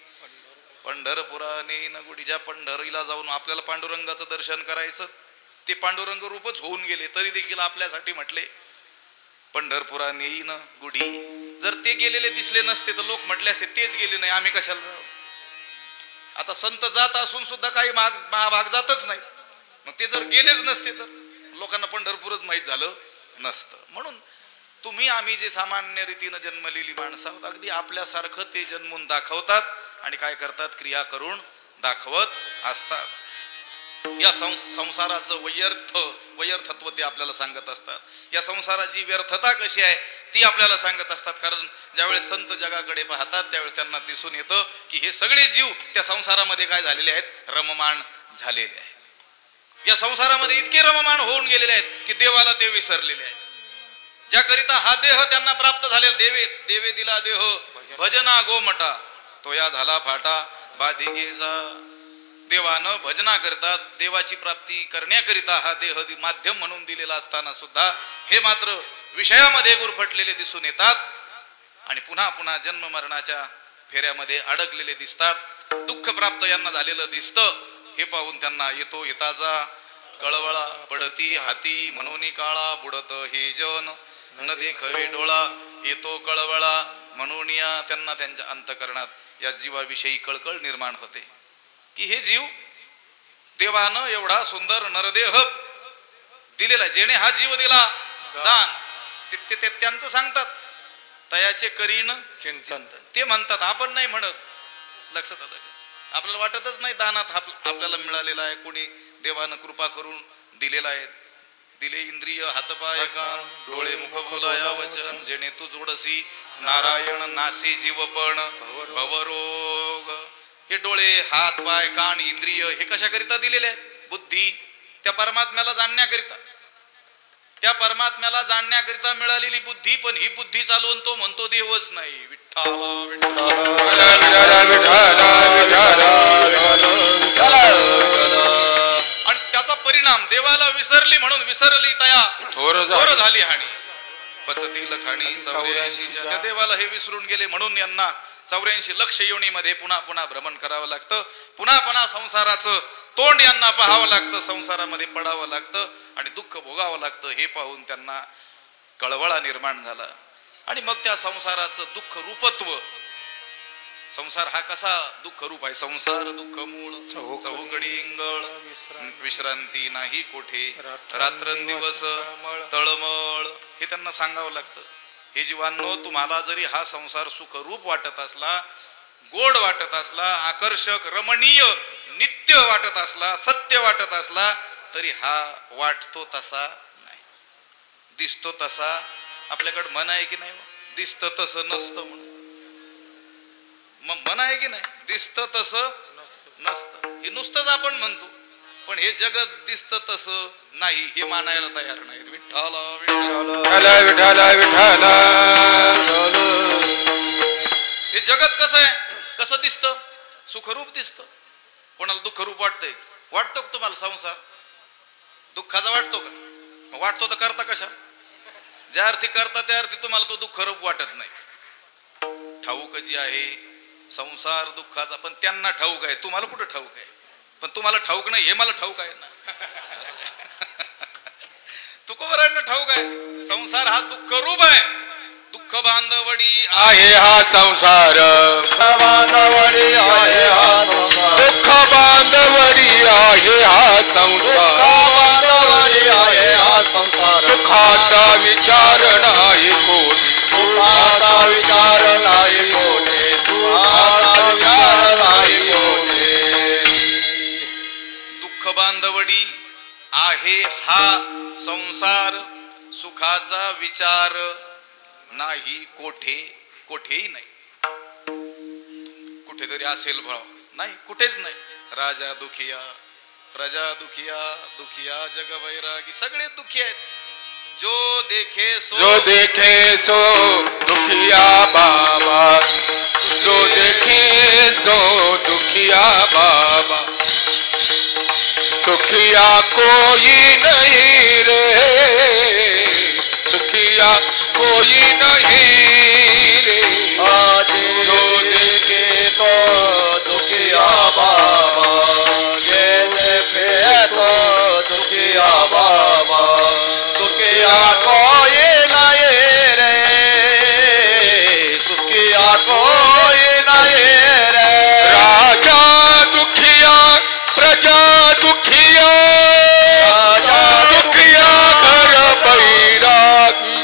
पंढरपुराने न गुडी. ज्या पंढरीला जाऊन आपल्याला पांडुरंगाचं दर्शन करायचं, ते पांडुरंग रूपच होऊन गेले, तरी देखील आपल्यासाठी म्हटले पंढरपुराने न गुढी. जर ते गेलेले दिसले नसते तर लोक म्हटले असते तेच गेले नाही, आम्ही कशाला जाऊ? आता संत जात असून सुद्धा काही महाभाग जातच नाही. मग ते जर गेलेच नसते तर लोकांना पंढरपूरच माहीत झालं नसतं. म्हणून तुम्ही आम्ही जे सामान्य रीतीनं जन्मलेली माणसं आहोत, अगदी आपल्यासारखं ते जन्मून दाखवतात आणि काय करतात? क्रिया करून दाखवत असतात. या संसाराचं व्यर्थत्व ते आपल्याला सांगत असतात. या संसाराची व्यर्थता कशी आहे ती आपल्याला सांगत असतात. कारण ज्यावेळेस संत जगाकडे पाहतात त्यावेळेस त्यांना दिसून येतं की हे सगळे जीव त्या संसारामध्ये काय झालेले आहेत? रममाण झालेले आहेत. या संसारामध्ये इतके रममाण होऊन गेलेले आहेत की देवाला ते विसरलेले आहेत. ज्याकरिता हा देह त्यांना प्राप्त झाले, देवे दिला देह भजना गोमटा, तो या झाला फाटा बाधिकेचा. देवानं भजना करतात, देवाची प्राप्ती करण्याकरिता हा देह माध्यम म्हणून दिलेला असताना सुद्धा हे मात्र विषयामध्ये गुरफटलेले दिसून येतात आणि पुन्हा पुन्हा जन्म मरणाच्या फेऱ्यामध्ये अडकलेले दिसतात. दुःख प्राप्त यांना झालेलं दिसतं. हे पाहून त्यांना येतो हिताचा कळवळा, पडती हाती म्हणून काळा बुडत हे जन न देखवे डोळा. येतो कळवळा म्हणून या त्यांना त्यांच्या अंतकरणात या जीवाविषयी कळकळ निर्माण होते की हे जीव देवानं एवढा सुंदर नरदेह दिलेला, जेणे हा जीव दिला दान, ते त्यांचं सांगतात. तयाचे करीन चिंतन ते म्हणतात, आपण नाही म्हणत. लक्षात आलं? आपल्याला वाटतच नाही दानात आपल्याला मिळालेला आहे, कोणी देवानं कृपा करून दिलेला आहे. दिले इंद्रिय हातपाय कान डोळे मुख बोलाया वचन, जेणे तू जोडसी नारायण नासे जीवपण भवरोग. हे डोळे हात पाय कान इंद्रिय हे कशाकरिता दिलेले आहेत? बुद्धी, त्या परमात्म्याला जाणण्याकरिता. त्या परमात्म्याला जाणण्याकरिता मिळालेली बुद्धी, पण ही बुद्धी चालवून तो म्हणतो देवच नाही. विठ्ठला आणि त्याचा परिणाम देवाला विसरली म्हणून विसरली तया थोर झाली हानी. पचतील खाणी 84. त्या देवाला हे विसरून गेले म्हणून यांना 84 लक्ष योनीमध्ये पुन्हा पुन्हा भ्रमण करावं लागतं. पुन्हा पुन्हा संसाराचं तोंड यांना पाहावं लागतं, संसारामध्ये पडावं लागतं आणि दुःख भोगावं लागतं. हे पाहून त्यांना कळवळा निर्माण झाला आणि मग त्या संसाराचं दुःख रूपत्व, संसार हा कसा दुःख रूप आहे, संसार दुःख मूळ चौकडी इंगळ विश्रांती नाही कोठे रात्रंदिवस तळमळ, हे त्यांना सांगावं लागतं. हे जीवांनो, तुम्हाला जरी हा संसार सुखरूप वाटत असला, गोड वाटत असला, आकर्षक रमणीय नित्य वाटत असला, सत्य वाटत असला, तरी हा वाटतो तसा नाही, दिसतो तसा. आपल्याकडे मन आहे की नाही, दिसतं तसं नसतं म्हणून. मग मन आहे की नाही, दिसतं तसं नसतं, हे नुसतंच आपण म्हणतो. पण हे जगत दिसतं तसं नाही हे मानायला तयार नाहीत. विठ्ठला विठ्ठला विठाला विठाला. हे जगत कसं आहे, कसं दिसतं, सुखरूप दिसतं. कोणाला दुःखरूप वाटतंय, वाटतो का तुम्हाला संसार दुःखाचा वाटतो का? वाटतो तर करता कशा? ज्या अर्थी करता त्या अर्थी तुम्हाला तो दुःखरूप वाटत नाही. ठाऊक जी आहे संसार दुःखाचा, पण त्यांना ठाऊक आहे, तुम्हाला कुठं ठाऊक आहे? पण तुम्हाला ठाऊक नाही हे मला ठाऊक आहे ना. तुकोबरांना ठाऊक आहे संसार हा दुःख रूप आहे. दुःख बांधवडी आहे हा संसार, बांधवडी आहे हा संसार, दुःख बांधवडी आहे हा संसार, बांधवडी आहे हा संसार, सुखाचा विचार नाही कोणी, सुखाचा विचार नाही कोणी, सुखाचा विचार नाही कोणी. दुःख बांधवडी आहे हा संसार, सुखाचा विचार नाही कोठे, कोठेही नाही. कुठेतरी असेल भाव, नाही कुठेच नाही. राजा दुखिया प्रजा दुखिया, दुखिया जग वैरागी, सगळे दुखी आहेत. जो देखे सो जो देखे सो दुखिया बाबा, जो देखे सो दुखिया बाबा, सुखिया कोई नहीं रे, सुखिया कोई नहीं रे. आज जो देखे तो दुखिया बाबा, ये देखे तो दुखिया बाबा, दुखिया कोई नहीं रे, सुखिया कोई नहीं रे. राजा दुखिया प्रजा दुखिया, राजा दुखिया घर बैरागी,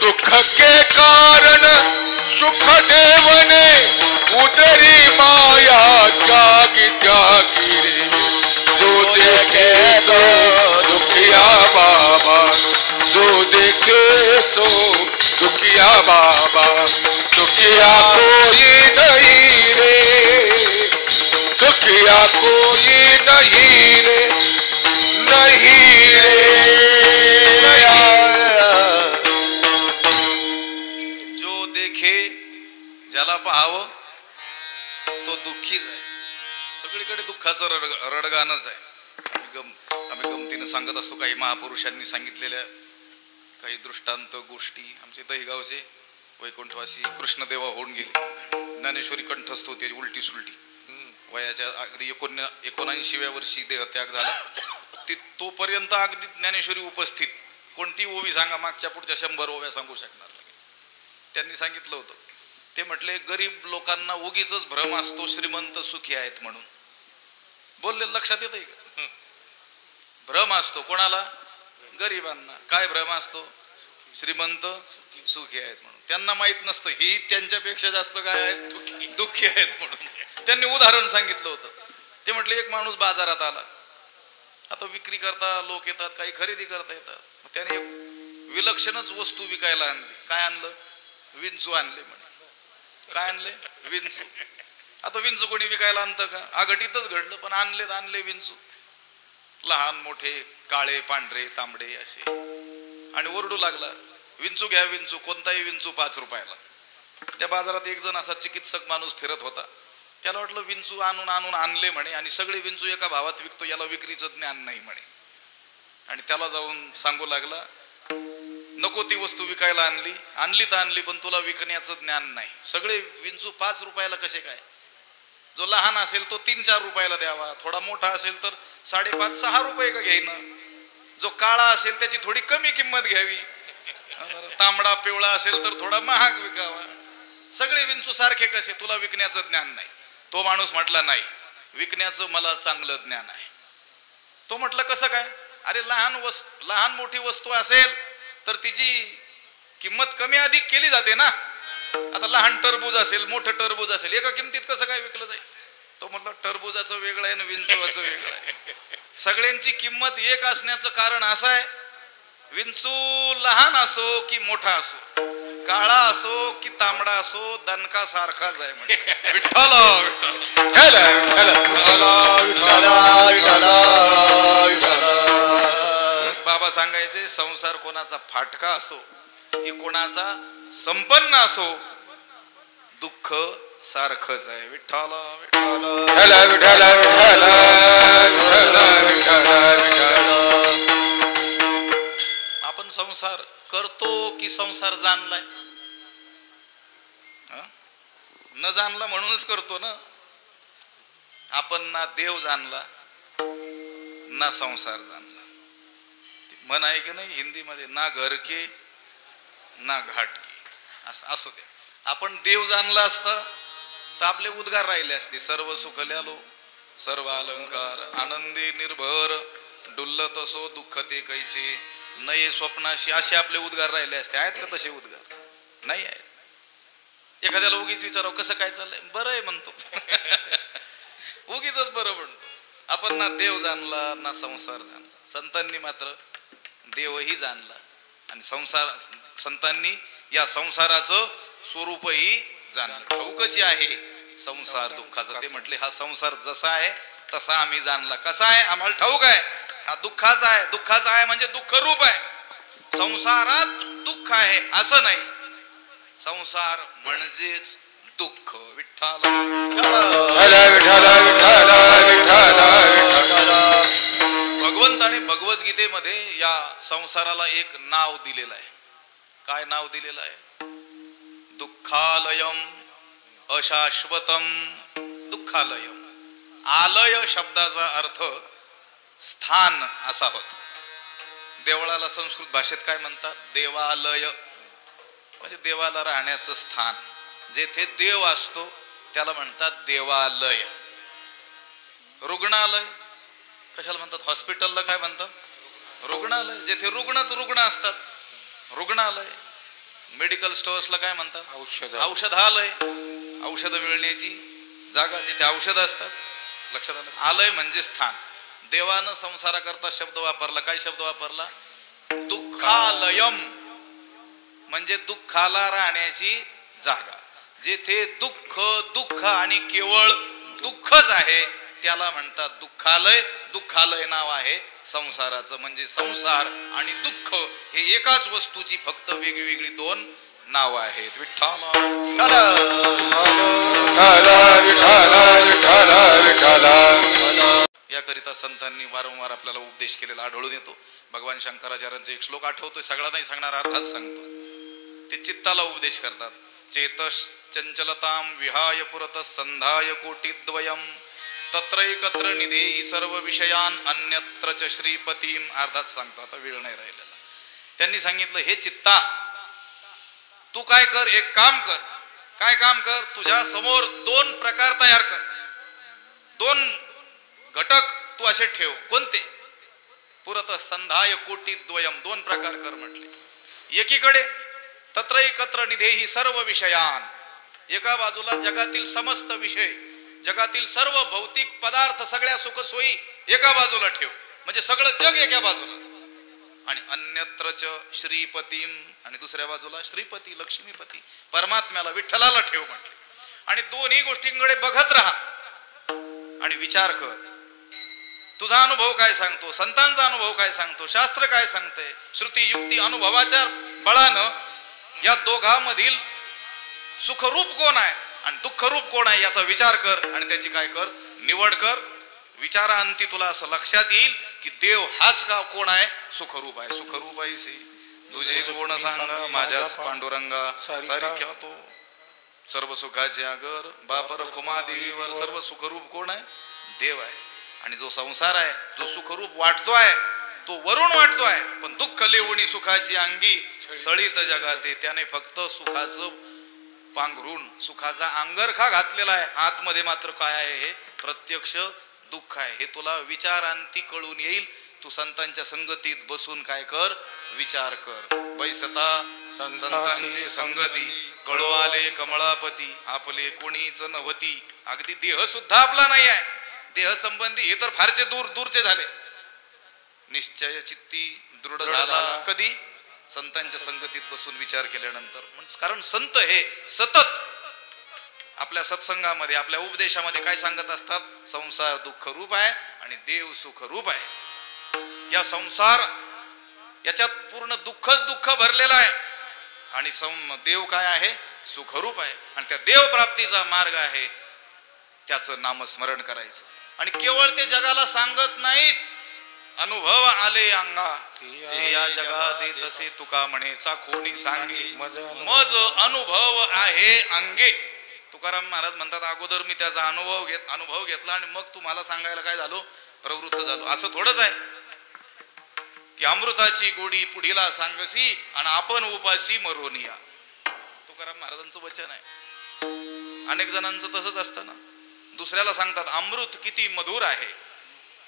दुख के कारण सुख देवने उदरी माया जागी जागी रे. जो देखे तो दुखिया बाबा, जो देखे तो दुखिया बाबा, दुखिया कोई नहीं रे, दुखिया कोई नहीं रे, नहीं रे, जो देखे, ज्याला पाहावं तो दुःखीच आहे. सगळीकडे दुःखाचं रडगाणच आहे. आम्ही गमतीनं सांगत असतो काही महापुरुषांनी सांगितलेल्या काही दृष्टांत गोष्टी. आमचे दहीगावचे वैकुंठवासी कृष्णदेवा होऊन गेले, ज्ञानेश्वरी कंठस्थ होते, उलटी सुलटी, वयाच्या अगदी 79व्या वर्षी देहत्याग झाला. तोपर्यंत अगदी ज्ञानेश्वरी उपस्थित. कोणती ओवी सांगा, मागच्या पुढच्या 100 ओव्या सांगू शकणार लगेच. त्यांनी सांगितलं होतं, ते म्हटले गरीब लोकांना उगीच भ्रम असतो श्रीमंत सुखी आहेत म्हणून. बोलले लक्षात येत का? भ्रम असतो कोणाला? गरिबांना. काय भ्रम असतो? श्रीमंत सुखी आहेत म्हणून. त्यांना माहित नसतं ही त्यांच्यापेक्षा जास्त काय आहेत, दुःखी आहेत म्हणून. त्यांनी उदाहरण सांगितलं होतं. ते म्हटले एक माणूस बाजारात आला, आता विक्री करता लोक येतात, काही खरेदी करता येतात. त्याने विलक्षणच वस्तू विकायला आणली. काय आणलं? विंचू आणले म्हणे. काय आणले? विंचू. आता विंचू कोणी विकायला आणतं का? आघटीतच घडलं, पण आणले विंचू. लहान मोठे, काळे पांढरे तांबडे असे. आणि ओरडू लागला, विंचू घ्या विंचू, कोणताही विंचू 5 रुपयाला. त्या बाजारात एक जण असा चिकित्सक माणूस फिरत होता. त्याला वाटलं विंचू आणून आणले म्हणे, आणि सगळे विंचू एका भावात विकतो, याला विक्रीचं ज्ञान नाही म्हणे. आणि त्याला जाऊन सांगू लागला, नको ती वस्तू विकायला आणली तर आणली, पण तुला विकण्याचं ज्ञान नाही. सगळे विंचू 5 रुपयाला कसे काय? जो लहान असेल तो 3-4 रुपयाला द्यावा, थोडा मोठा असेल तर 5.5-6 रुपये का घेईन, जो काळा असेल त्याची थोडी कमी किंमत घ्यावी, तांबडा पिवळा असेल तर थोडा महाग विकावा. सगळे विंचू सारखे कसे? तुला विकण्याचं ज्ञान नाही. तो माणूस म्हटला नाही, विकण्याचं मला चांगलं ज्ञान आहे. तो म्हटलं कसं काय? अरे लहान मोठी वस्तू असेल तर तिची किंमत कमी अधिक केली जाते ना. आता लहान टरबूज असेल, मोठं टरबूज असेल, एका किमतीत कसं काय विकलं जाईल? तो म्हटलं टरबुजाचं वेगळं आहे ना विंचूचं वेगळं आहे. सगळ्यांची किंमत एक असण्याचं कारण असं आहे, विंचू लहान असो की मोठा असो, काळा असो की तांबडा असो, दणका सारखाच आहे. म्हणजे विठ्ठल बाबा सांगायचे, संसार कोणाचा फाटका असो की कोणाचा संपन्न असो, दुःख सारखंच आहे. विठ्ठल आपण संसार करतो की संसार जाणलाय? न जाणला म्हणूनच करतो ना. आपण ना देव जाणला ना संसार जाणला. मन आहे की नाही हिंदीमध्ये, ना घर के ना घाट के, असं असू दे. आपण देव जाणला असता तर आपले उद्गार राहिले असते, सर्व सुखल्यालो सर्व अलंकार आनंदी निर्भर डुल्लत असो दुःख ते कैसे नये स्वप्नाशी, असे आपले उद्गार राहिले असते. आहेत का तसे उद्गार? नाही आहेत. एखाद्याला उगीच विचारावं कसं काय चाललंय, बरं आहे म्हणतो. उगीच बरं म्हणतो. आपण ना देव जाणला ना संसार जाणला. संतांनी मात्र देवही जाणला आणि संतांनी या संसाराचं स्वरूपही जाणलं. ठाऊकची आहे संसार दुःखाचा. ते म्हटले हा संसार जसा आहे तसा आम्ही जाणला. कसा आहे आम्हाला ठाऊक आहे, हा दुःखाचा आहे. दुःखाचा आहे म्हणजे दुःख रूप आहे. संसारात दुःख आहे असं नाही, संसार म्हणजेच दुःख. विठ्ठल भगवंताने भगवद्गीतेमध्ये या संसाराला एक नाव दिलेलं आहे. काय नाव दिलेलं आहे? दुःखालयम अशाश्वतम दुःखालयम. आलय शब्दाचा अर्थ स्थान असा होतो. देवळाला संस्कृत भाषेत काय म्हणतात? देवालय, म्हणजे देवाला राहण्याचं स्थान. जेथे देव असतो त्याला म्हणतात देवालय. रुग्णालय कशाला म्हणतात? हॉस्पिटलला काय म्हणतात? रुग्णालय. जेथे रुग्ण असतात रुग्णालय. मेडिकल स्टोअर्सला काय म्हणतात? औषधालय. औषध मिळण्याची जागा, जिथे औषध असतात. लक्षात आलं? आलय म्हणजे स्थान. देवानं संसाराकरता शब्द वापरला. काय शब्द वापरला? दुःखालयम, म्हणजे दुःखाला राहण्याची जागा. जेथे दुःख आणि केवळ दुःखच आहे त्याला म्हणतात दुःखालय. दुःखालय नाव आहे संसाराचं. म्हणजे संसार आणि दुःख हे एकाच वस्तूची फक्त वेगळी 2 नावं आहेत. विठ्ठल याकरिता संतांनी वारंवार आपल्याला उपदेश केलेला आढळून येतो. भगवान शंकराचार्यांचा एक श्लोक आठवतोय, सगळा नाही सांगणार, अर्थात सांगतो. ते चित्ताला उपदेश करतात. चेतस चंचलताम विहाय पुरत संधाय कोटिद्वयम तत्रैकत्र निधेहि सर्व विषयान अन्यत्र च श्रीपतीम. अर्धात सांगतो, आता वेळ नाही राहिलेला. त्यांनी सांगितलं, हे चित्ता तू काय कर, एक काम कर. काय काम कर? तुझ्या समोर 2 प्रकार तयार कर. 2 घटक तू असे ठेव. कोणते? पुरत संधाय कोटिद्वयम. 2 प्रकार कर म्हटले. एकीकडे तत्रैकत्र निधेहि सर्व विषयान, एका बाजूला जगातील समस्त विषय, जगातील सर्व भौतिक पदार्थ, सगळ्या सुखसोयी एका बाजूला ठेव, म्हणजे सगळं जग एका बाजूला. आणि अन्यत्रच श्रीपतीम, आणि दुसऱ्या बाजूला श्रीपती लक्ष्मीपती परमात्म्याला विठ्ठलाला ठेव म्हटले. आणि दोन्ही गोष्टींकडे बघत राहा आणि विचार कर. तुझा अनुभव काय सांगतो, संतांचा अनुभव काय सांगतो, शास्त्र काय सांगते, श्रुती युक्ती अनुभवाच्या बळानं या दोघांमधील सुखरूप कोण आहे आणि दुःखरूप कोण आहे याचा विचार कर आणि त्याची काय कर? निवड कर. विचारांती तुला असं लक्षात येईल की देव हाच का कोण आहे? सुखरूप आहे. सुखरूप आहे तुझे कोण सांगा माझ्याच पांडुरंगा सारिख्या तो सर्व सुखाचे आगर बापर कुमादेवीवर सर्व सुखरूप कोण आहे? देव आहे. आणि जो संसार आहे जो सुखरूप वाटतोय तो वरून वाटतोय, पण दुःख लेवणी सुखाची अंगी सळीत जगाते. त्याने फक्त सुखाचं पांघरून सुखाचा अंगरखा घातलेला आहे. आतमध्ये मात्र काय आहे? हे प्रत्यक्ष दुःख आहे. हे तुला विचारांती कळून येईल. तू संतांच्या संगतीत बसून काय कर? विचार कर. बैसता संतांची संगती कळो आले कमळापती आपले कोणीच नव्हती. अगदी देह सुद्धा आपला नाही आहे. देह संबंधी हे तर फारचे दूरचे झाले. निश्चय चित्ती दृढ झाला कधी? संतांच्या संगतीत बसून विचार केल्यानंतर. कारण संत हे सतत आपल्या सत्संगामध्ये आपल्या उपदेशामध्ये काय सांगत असतात? संसार दुःख रूप आहे आणि देव सुख रूप आहे. या संसार याच्यात पूर्ण दुःखच दुःख भरलेला आहे आणि देव काय आहे? सुखरूप आहे. आणि त्या देव प्राप्तीचा मार्ग आहे त्याचं नामस्मरण करायचं. आणि केवळ ते जगाला सांगत नाहीत, अनुभव आले अंगा या जगात तसे तुका म्हणे चाखोनी सांगे मज अनुभव आहे अंगे. तुकाराम महाराज म्हणतात अगोदर मी त्याचा अनुभव घेतला आणि मग तुम्हाला सांगायला काय झालो? प्रवृत्त झालो. असं थोडंच आहे की अमृताची गोडी पुढीला सांगसी आणि आपण उपाशी मरोनिया. तुकाराम महाराजांचं वचन आहे. अनेक जणांचं तसंच असतं ना, दुसऱ्याला सांगतात अमृत किती मधुर आहे,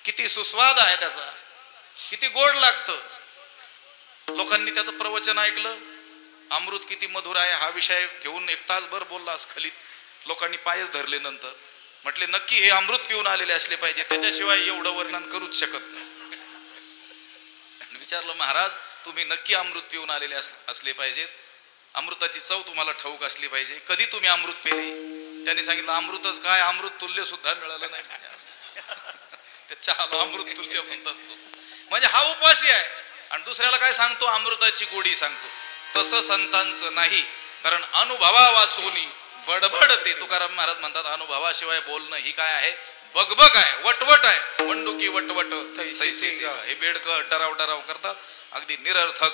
किती सुस्वाद आहे, त्याचा किती गोड लागतं. लोकांनी त्याचं प्रवचन ऐकलं, अमृत किती मधुर आहे हा विषय घेऊन 1 तासभर बोलला स्खलित. लोकांनी पायच धरले. नंतर म्हटले नक्की हे अमृत पिऊन आलेले असले पाहिजे, त्याच्याशिवाय एवढं वर्णन करूच शकत नाही. विचारलं महाराज तुम्ही नक्की अमृत पिऊन आलेले असले पाहिजेत, अमृताची चव तुम्हाला ठाऊक असली पाहिजे, कधी तुम्ही अमृत पेले? त्यांनी सांगितलं अमृतच काय, अमृत तुल्य सुद्धा मिळालं नाही. त्या चहाला अमृत तुल्य म्हणतात. म्हणजे हा उपासी आहे आणि दुसऱ्याला काय सांगतो? अमृताची गोडी सांगतो. तसं संतांचं नाही. कारण अनुभवा वाचून बडबडते. तुकाराम महाराज म्हणतात अनुभवाशिवाय बोलणं ही काय आहे? बगबग आहे, वटवट आहे. मंडुकी वटवट तैसे देवा. हे बेडकं डराव करतात, अगदी निरर्थक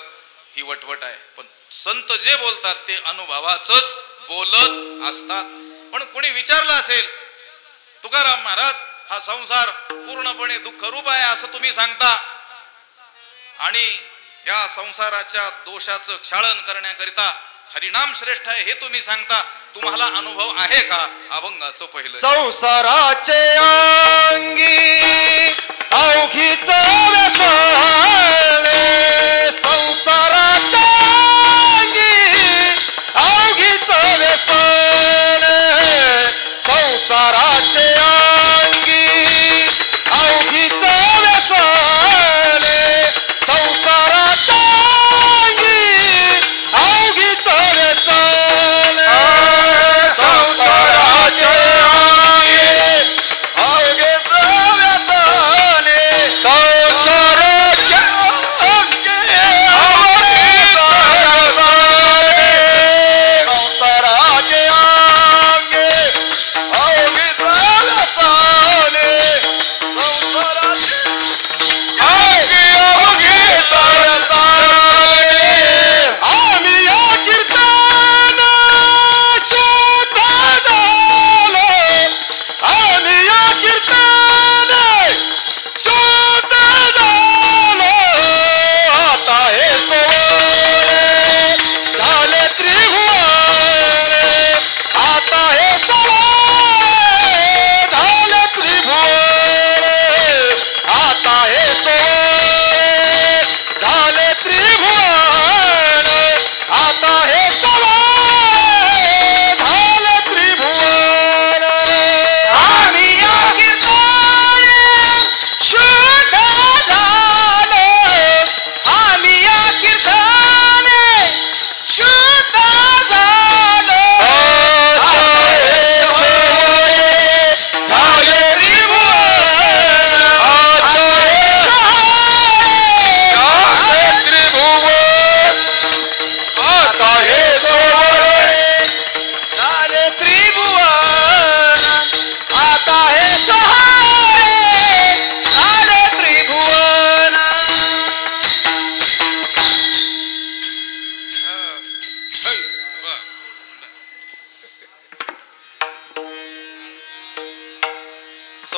ही वटवट आहे. पण संत जे बोलतात ते अनुभवाचंच बोलत असतात. पण कोणी विचारलं असेल तुकाराम महाराज हा संसार पूर्णपणे दुःखरूप आहे असं तुम्ही सांगता आणि या संसाराच्या दोषाचं क्षालन करण्याकरिता हरिनाम श्रेष्ठ आहे हे तुम्ही सांगता, तुम्हाला अनुभव आहे का? अभंगाचं पहिलं संसाराचे अंगी अवघीच व्यसने, संसाराच्या अंगी अवघीच व्यसने, संसाराचे अंगी अवघीच व्यसने, संसाराच्या अंगी अवघीच व्यसने, संसाराचे अंगी अवघीच व्यसने, संसाराचे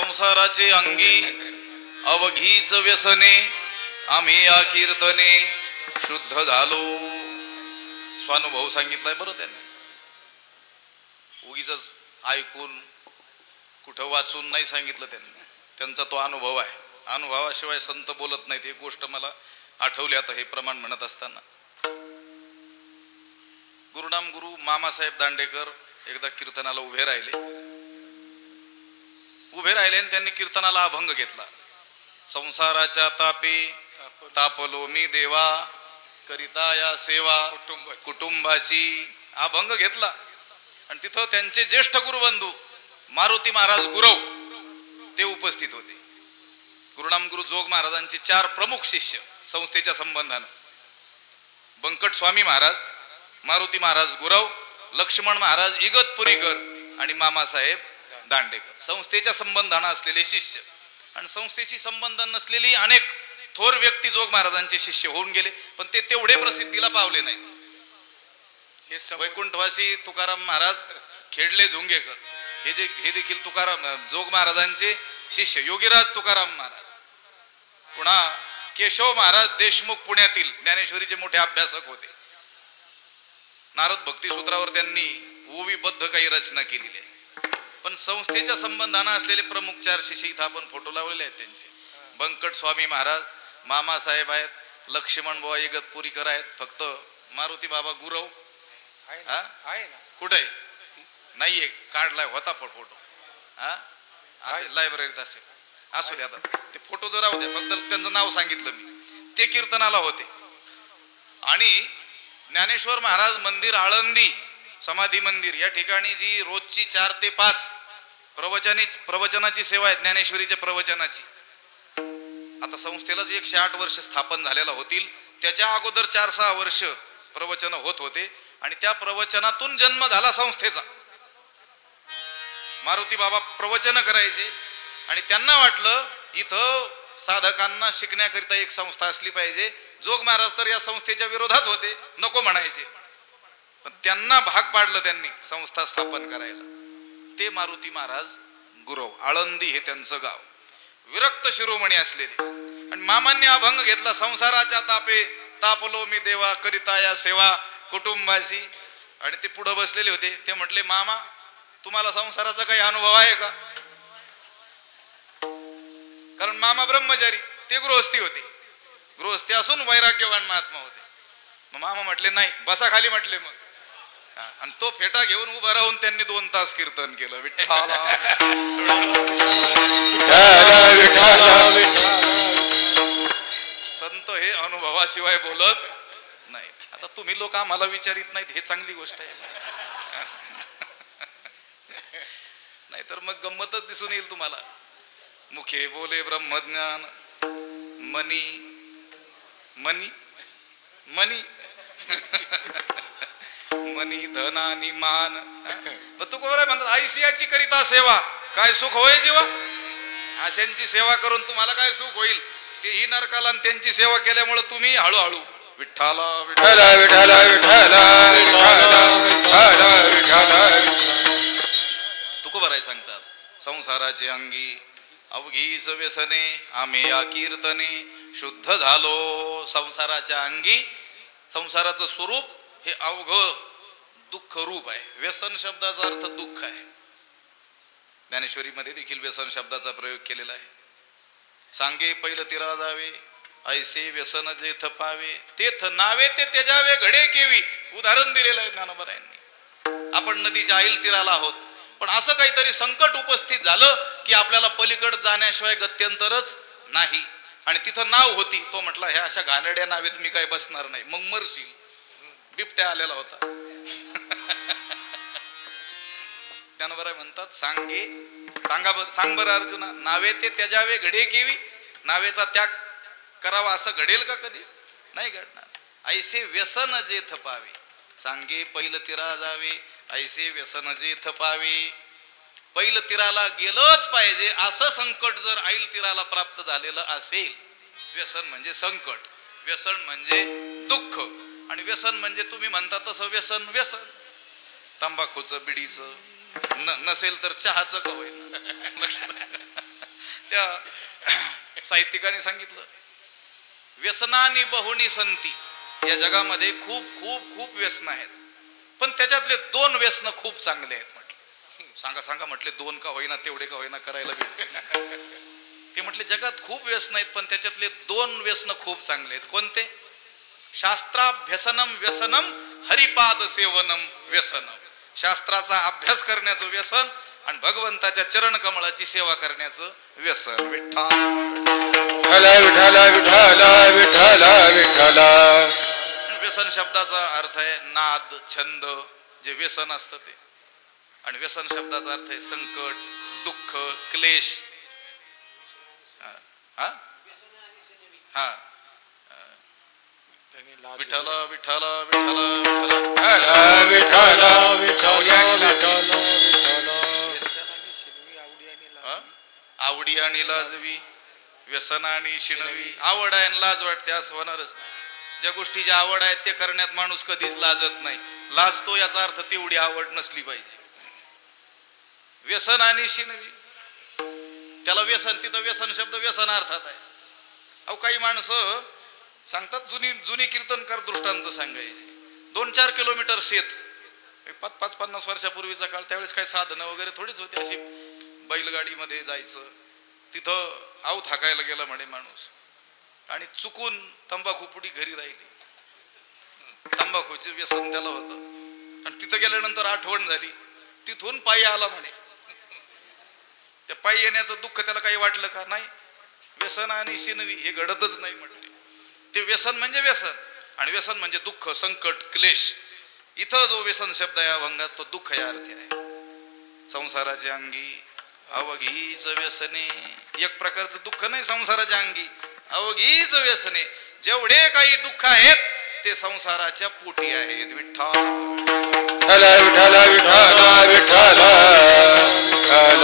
संसाराचे अंगी अवघीच व्यसने आम्ही या कीर्तने शुद्ध झालो. स्वानुभव सांगितलाय बरं त्यांनी. उगीच ऐकून कुठं वाचून नाही सांगितलं त्यांनी. त्यांचा तो अनुभव आहे. अनुभवाशिवाय संत बोलत नाहीत. एक गोष्ट मला आठवली आता हे प्रमाण म्हणत असताना. गुरुनाम गुरु मामासाहेब दांडेकर एकदा कीर्तनाला उभे राहिले आणि त्यांनी कीर्तनाला अभंग घेतला. संसाराच्या तापे तापलो मी देवा करिता या सेवा कुटुंबाची. अभंग घेतला आणि तिथं त्यांचे ज्येष्ठ गुरुबंधू मारुती महाराज गुरव ते उपस्थित होते. गुरुनाम गुरु जोग महाराजांचे 4 प्रमुख शिष्य संस्थेच्या संबंधानं, बंकट स्वामी महाराज, मारुती महाराज गुरव, लक्ष्मण महाराज इगतपुरीकर आणि मामासाहेब दांडेकर, संस्थेच्या संबंधानं असलेले शिष्य. आणि संस्थेशी संबंध नसलेली अनेक थोर व्यक्ती जोग महाराजांचे शिष्य होऊन गेले, पण ते तेवढे प्रसिद्धीला पावले नाही. वैकुंठवासी तुकाराम महाराज खेडले झुंगेकर हे देखील तुकाराम जोग महाराजांचे शिष्य. योगीराज तुकाराम महाराज, पुन्हा केशव महाराज देशमुख पुण्यातील ज्ञानेश्वरीचे मोठे अभ्यासक होते. नारद भक्ती सूत्रावर त्यांनी ओवीबद्ध काही रचना केलेली आहे. पण संस्थेच्या संबंधानं असलेले प्रमुख 4 शिष्य इथं आपण फोटो लावलेले आहेत त्यांचे. बंकट स्वामी महाराज, मामासाहेब आहेत, लक्ष्मण बुवा इगतपुरीकर आहेत. फक्त मारुती बाबा गुरव कुठे नाहीये, काढलाय होता फोटो लायब्ररीत असेल, असू दे. आता ते फोटो जर राहू दे, फक्त त्यांचं नाव सांगितलं मी. ते कीर्तनाला होते. आणि ज्ञानेश्वर महाराज मंदिर आळंदी समाधी मंदिर या ठिकाणी जी रोजची 4 ते 5 प्रवचनाची सेवा आहे, ज्ञानेश्वरीच्या प्रवचनाची. आता संस्थेलाच 108 वर्ष स्थापन झालेला होतील. त्याच्या अगोदर 4-6 वर्ष प्रवचन होत होते आणि त्या प्रवचनातून जन्म झाला संस्थेचा. मारुती बाबा प्रवचन करायचे आणि त्यांना वाटलं इथं साधकांना शिकण्याकरिता एक संस्था असली पाहिजे. जोग महाराज तर या संस्थेच्या विरोधात होते, नको म्हणायचे, पण त्यांना भाग पाडलं त्यांनी संस्था स्थापन करायला. ते मारुती महाराज गुरव, आळंदी हे त्यांचं गाव, विरक्त शिरोमणी असलेले. आणि मामांनी अभंग घेतला, संसाराच्या तापे तापलो मी देवा करिता या सेवा कुटुंबाची. आणि ते पुढे बसलेले होते. ते म्हटले, मामा तुम्हाला संसाराचा काही अनुभव आहे का? कारण मामा ब्रह्मचारी, ते गृहस्थी होते. गृहस्थी असून वैराग्यवान महात्मा होते. मग मामा म्हटले नाही, बसा खाली म्हटले. मग आणि तो फेटा घेऊन उभा राहून त्यांनी 2 तास कीर्तन केलं. विठ्ठला संत हे अनुभवाशिवाय बोलत नाही. आता तुम्ही लोक आम्हाला विचारित नाहीत, हे चांगली गोष्ट आहे. नाहीतर मग गंमतच दिसून येईल तुम्हाला. मुखे बोले ब्रह्मज्ञान, मनी मनी मनी मनी धन आणि मान. तू कोण म्हणतात आयसियाची करिता सेवा, काय सुख होय जीवा? अशांची सेवा करून तुम्हाला काय सुख होईल? तेही नरकाला आणि त्यांची सेवा केल्यामुळे तुम्ही हळूहळू विठ्ठला विठ्ठला विठ्ठला विठ्ठला तुकोबाराय सांगतात, संसाराचे अंगी अवघीच व्यसने आम्ही या कीर्तने शुद्ध झालो. संसाराच्या अंगी, संसाराचं स्वरूप हे अवघ दुःख रूप आहे. व्यसन शब्दाचा अर्थ दुःख आहे. ज्ञानेश्वरीमध्ये देखील व्यसन शब्दाचा प्रयोग केलेला आहे. सांगे पैल तिरा जावे ऐसे व्यसन जे थपावे तेथ नावे ते त्याजावे घडे केवी. उदाहरण दिलेलं आहे ज्ञानोबरायांनी. आपण नदीच्या ऐल तीराला आहोत, पण असं काहीतरी संकट उपस्थित झालं की आपल्याला पलीकडे जाण्याशिवाय गत्यंतरच नाही. आणि तिथं नाव होती. तो म्हटला, ह्या अशा घाणेरड्या नावेत मी काय बसणार नाही, मग मरशील. बिबट्या आलेला होता. ज्ञानोबराय म्हणतात, सांग बरं अर्जुना, नावे ते त्याजावे घडे केवी. नावेचा त्याग करावा असं घडेल का? कधी नाही घडणार. ऐसे व्यसन जे थपावे, सांगे पैल तिरा जावे ऐसे व्यसन जे थपावे. पैल तीराला गेलंच पाहिजे असं संकट जर ऐल तीराला प्राप्त झालेलं असेल. व्यसन म्हणजे संकट, व्यसन म्हणजे दुःख. आणि व्यसन म्हणजे तुम्ही म्हणता तसं व्यसन, व्यसन तंबाखूचं, बिडीचं, नसेल तर चहाचं का होईल. त्या साहित्यिकांनी सांगितलं, व्यसनानी बहुनी संती, या जगामध्ये खूप खूप खूप व्यसन आहेत, पण त्याच्यातले 2 व्यसन खूप चांगले आहेत म्हटलं. सांगा सांगा म्हटले, 2 का होईना तेवढे का होईना करायला भेटते. ते म्हटले जगात खूप व्यसन आहेत, पण त्याच्यातले 2 व्यसन खूप चांगले आहेत. कोणते? शास्त्राभ्यसनम व्यसनम, हरिपाद सेवनम व्यसनम. शास्त्राचा अभ्यास करण्याचं व्यसन आणि भगवंताच्या चरण कमळाची सेवा करण्याचं व्यसन. विठ्ठल विठ्ठल विठ्ठल विठ्ठल विठ्ठल. व्यसन शब्दाचा अर्थ आहे नाद, छंद, जे व्यसन असतं ते. आणि व्यसन शब्दाचा अर्थ आहे संकट, दुःख, क्लेश. हा हा विठ्ठल विठ्ठल विठ्ठल विठ्ठल विठ्ठल विठ्ठल. आवडी आणि लाजवी, व्यसन आणि शिणवी. आवड आहे आणि लाज वाटते असं होणारच नाही. ज्या गोष्टीची आवड आहे ते करण्यात माणूस कधीच लाजत नाही. लाजतो याचा अर्थ तेवढी आवड नसली पाहिजे. व्यसन आणि शिणवी, त्याला व्यसन, तिथं व्यसन शब्द व्यसन अर्थात आहे. अहो काही माणसं सांगतात, जुनी कीर्तनकार दृष्टांत सांगायचे. 2-4 किलोमीटर शेत, 5-50 वर्षापूर्वीचा काळ, त्यावेळेस काही साधनं वगैरे थोडीच होती. अशी बैलगाडीमध्ये जायचं, तिथं आऊ थाकायला गेला म्हणे माणूस, आणि चुकून तंबाखू पुडी घरी राहिली. तंबाखूचे व्यसन त्याला होतं. आणि तिथं गेल्यानंतर आठवण झाली, तिथून पायी आला म्हणे. त्या पायी येण्याचं दुःख त्याला काही वाटलं का? नाही. व्यसन आणि शिनवी हे घडतच नाही म्हटले. ते व्यसन म्हणजे व्यसन, आणि व्यसन म्हणजे दुःख, संकट, क्लेश. इथं जो व्यसन शब्द आहे अभंगात, तो दुःख या अर्थी आहे. संसाराच्या अंगी अवघीच व्यसने, एक प्रकारचं दुःख नाही संसाराच्या अंगी, अवघीच व्यसने. जेवढे काही दुःख आहेत ते संसाराच्या पोटी आहेत. विठ्ठल विठ्ठल विठ्ठल विठ्ठल विठ्ठल.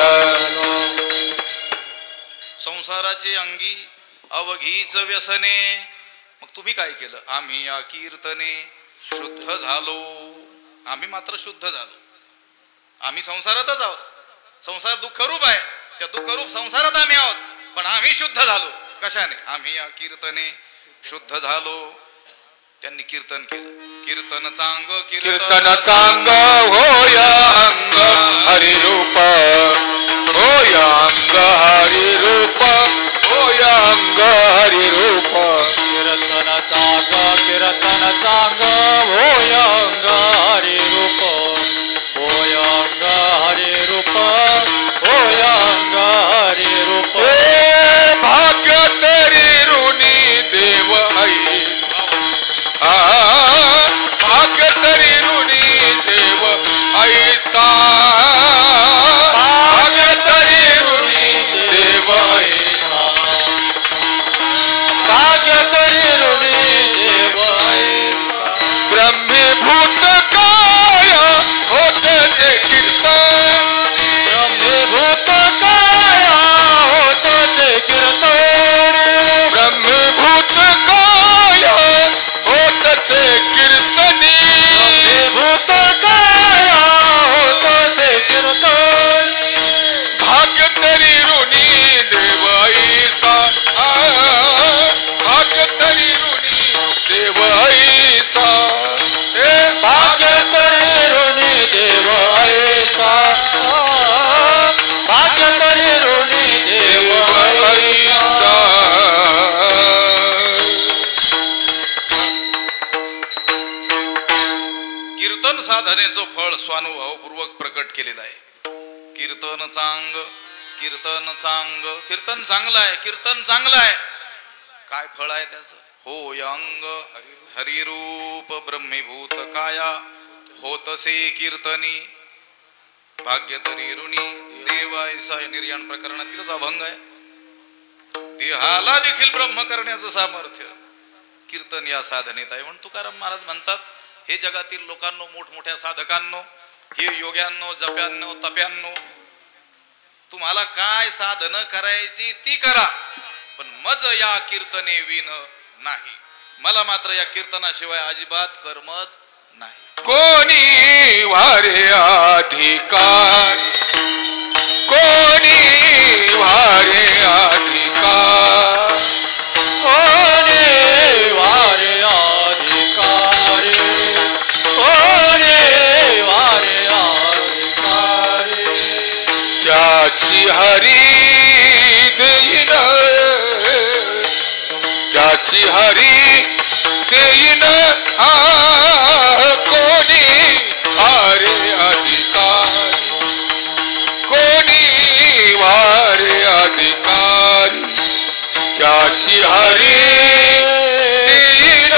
संसाराचे अंगी अवघीच व्यसने. मग तुम्ही काय केलं? आम्ही या कीर्तने शुद्ध झालो. आम्ही मात्र शुद्ध झालो. आम्ही संसारातच आहोत. संसार दुःखरूप आहे, त्या दुःखरूप संसारात आम्ही आहोत, पण आम्ही शुद्ध झालो. कशाने? आम्ही या कीर्तने शुद्ध झालो. त्यांनी कीर्तन केलं. कीर्तन चांग कीर्तन चांग होय अंग हरिरूप, होय अंग हरिरूप, होय अंग हरिरूप. कीर्तन चांग होय अंग हरिरूप, होय अंग हरिरूप, होय अंग हरिरूप. भाग्य तरी ऋणी देव आई, भाग्य तरी ऋणी देव ऐसा, भाग्य तरी ऋणी देव ऐसा, भाग्य तरी ऋणी देव ऐसा. ब्रह्मीभूत काय होत ते कीर्तन, ब्रह्मीभूत काय होत ते कीर्तन, ब्रह्मीभूत काय होत ते कीर्तनी, ब्रह्मीभूत काय होत ते कीर्तन. भाग्य तरी ऋणी देव ऐसा, भाग्य तरी ऋणी देव ऐसा. भाग्य तरी ऋणी देव ऐसा, भाग्य तरी ऋणी देव ऐसा. कीर्तन साधनेचं फळ स्वानुभवपूर्वक प्रकट केलेलं आहे. कीर्तन चांग, कीर्तन चांग, कीर्तन चांगलं आहे, कीर्तन चांगलं आहे. काय फळ आहे त्याचं? होय अंग हरिरूप ब्रह्मीभूत काया, होतसे कीर्तनी, भाग्य तरी ऋणी देव ऐसा. निर्याण प्रकरणातीलच अभंग आहे. देहाला देखील ब्रह्म करण्याचं सामर्थ्य कीर्तन या साधनेत आहे. म्हणून तुकाराम महाराज म्हणतात, हे जगातील लोकांनो, मोठमोठ्या साधकांनो, हे योग्यांनो, जप्यांनो, तप्यांनो, तुम्हाला काय साधन करायची ती करा, पण मज या कीर्तने विन नाही. मला मात्र या कीर्तनाशिवाय अजिबात करमत नाही. कोणी वारे अधिकार, कोणी वारे हरी देईन त्याची हरी देईन कोणी वारे अधिकारी कोणी वारे अधिकारी त्याची हरी देईन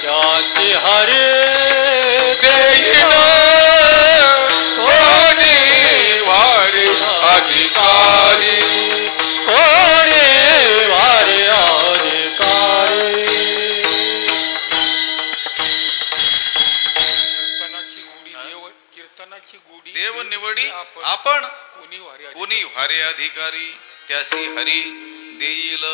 त्याची हरी देईन कोणी वारे अधिकारी कोणी वारे अधिकारी कीर्तनाची गोडी देव निवडी आपण कोणी भारे अधिकारी त्यासी हरी देईल.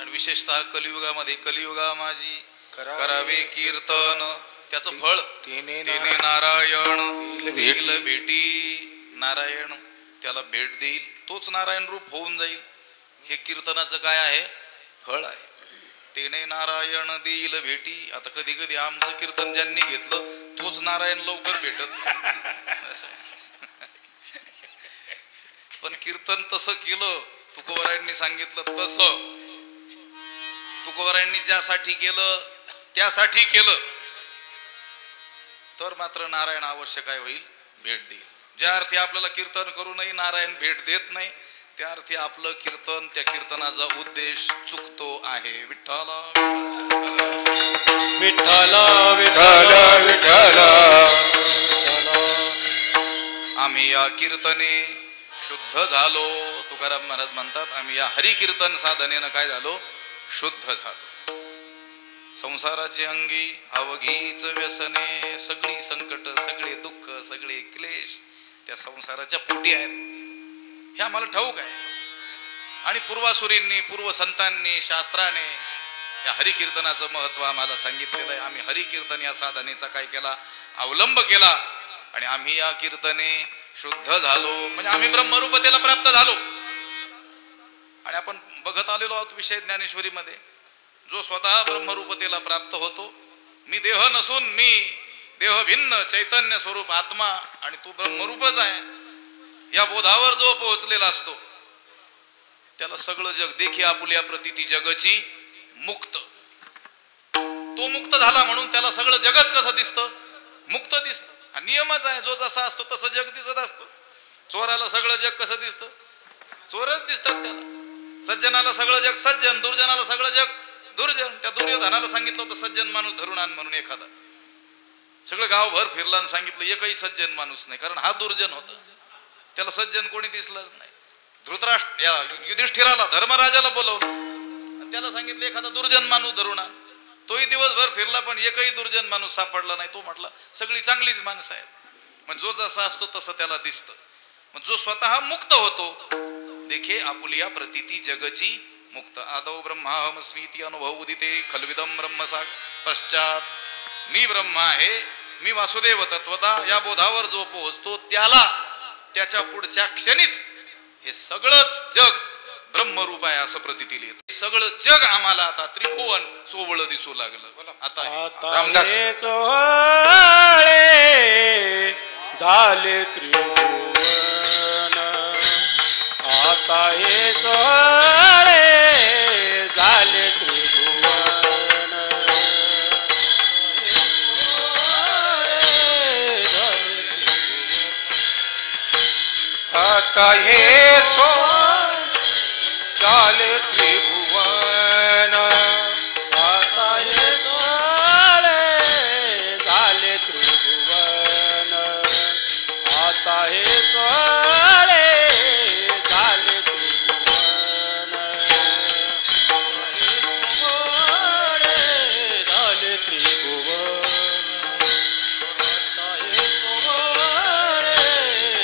आणि विशेषतः कलियुगामध्ये कलियुगा माझी करावे कीर्तन त्याचं फळ तेने नारायण देईल भेटी. नारायण त्याला भेट देईल तोच नारायण रूप होऊन जाईल. हे कीर्तनाचं काय आहे फळ आहे. तेने नारायण देईल भेटी. आता कधी कधी आमचं कीर्तन ज्यांनी घेतलं तोच नारायण लवकर भेटत. पण कीर्तन तसं केलं तुकोबारायांनी सांगितलं तसं तुकोबारायांनी ज्यासाठी केलं त्यासाठी केलं तर मात्र नारायण अवश्य काय होईल भेट देईल. ज्या अर्थी आपल्याला कीर्तन करूनही नारायण भेट देत नाही त्या अर्थी आपलं कीर्तन त्या कीर्तनाचा उद्देश चुकतो आहे. विठ्ठला विठ्ठला विठ्ठला विठ्ठला आम्ही या कीर्तने शुद्ध झालो. तुकाराम महाराज म्हणतात आम्ही या हरी कीर्तन साधनेनं काय झालो शुद्ध झालो. संसाराचे अंगी अवघीच व्यसने सगळी संकट सगळे दुःख सगळे क्लेश त्या संसाराच्या पोटी आहेत हे आम्हाला ठाऊक आहे. आणि पूर्वासुरींनी पूर्व संतांनी शास्त्राने या हरिकीर्तनाचं महत्व आम्हाला सांगितलेलं आहे. आम्ही हरिकीर्तन या साधनेचा काय केला अवलंब केला आणि आम्ही या कीर्तने शुद्ध झालो म्हणजे आम्ही ब्रह्मरूपतेला प्राप्त झालो. आणि आपण बघत आलेलो आहोत विषय ज्ञानेश्वरी मध्ये जो स्वतः ब्रह्मरूपतेला प्राप्त होतो. मी देह नसून मी देह भिन्न चैतन्य स्वरूप आत्मा आणि तू ब्रह्मरूपच आहे या बोधावर जो पोहोचलेला असतो त्याला सगळं जग देखी आपुल्या प्रतीती जगची मुक्त. तो मुक्त झाला म्हणून त्याला सगळं जगच कसं दिसतं मुक्त दिसतं. हा नियमच आहे. जो जसा असतो तसं जग दिसत असतं. चोराला सगळं जग कसं दिसतं चोरच दिसतात त्याला. सज्जनाला सगळं जग सज्जन दुर्जनाला सगळं जग दुर्जन. त्या दुर्योधनाला सांगितलं होतं सज्जन माणूस धरून आण म्हणून एखादा. सगळं गावभर फिरला आणि सांगितलं एकही सज्जन माणूस नाही कारण हा दुर्जन होता. त्याला सज्जन कोणी दिसलंच नाही. धृतराष्ट्र या युधिष्ठिराला धर्मराजाला बोलवलं त्याला सांगितलं एखादा दुर्जन माणूस धरून आण. तोही दिवसभर फिरला पण एकही दुर्जन माणूस सापडला नाही. तो म्हटला सगळी चांगलीच माणसं आहेत. मग जो जसा असतो तसं त्याला दिसतं. मग जो स्वतः मुक्त होतो देखे आपुलिया प्रतीती जगची मुक्त. आदौ ब्रह्माहमस्मीति अनुभव उदिते खलविदम ब्रह्मसाग. पश्चात मी ब्रह्म आहे मी वासुदेव तत्वता या बोधावर जो पोहोचतो त्याला त्याच्या पुढच्या क्षणीच हे सगळंच जग ब्रह्मरूप आहे असं प्रतीतील येत. सगळं जग आम्हाला आता त्रिभुवन सोबळ दिसू लागलं. आता रामदास झाले त्रिभुवन आता हे सोहळे झाले त्रिभुवन आता हे झाले त्रिभुवन आता हे सोहळे झाले त्रिभुवन आता हे सोहळे झाले त्रिभुवन झाले त्रिभुवन आता हे सोहळे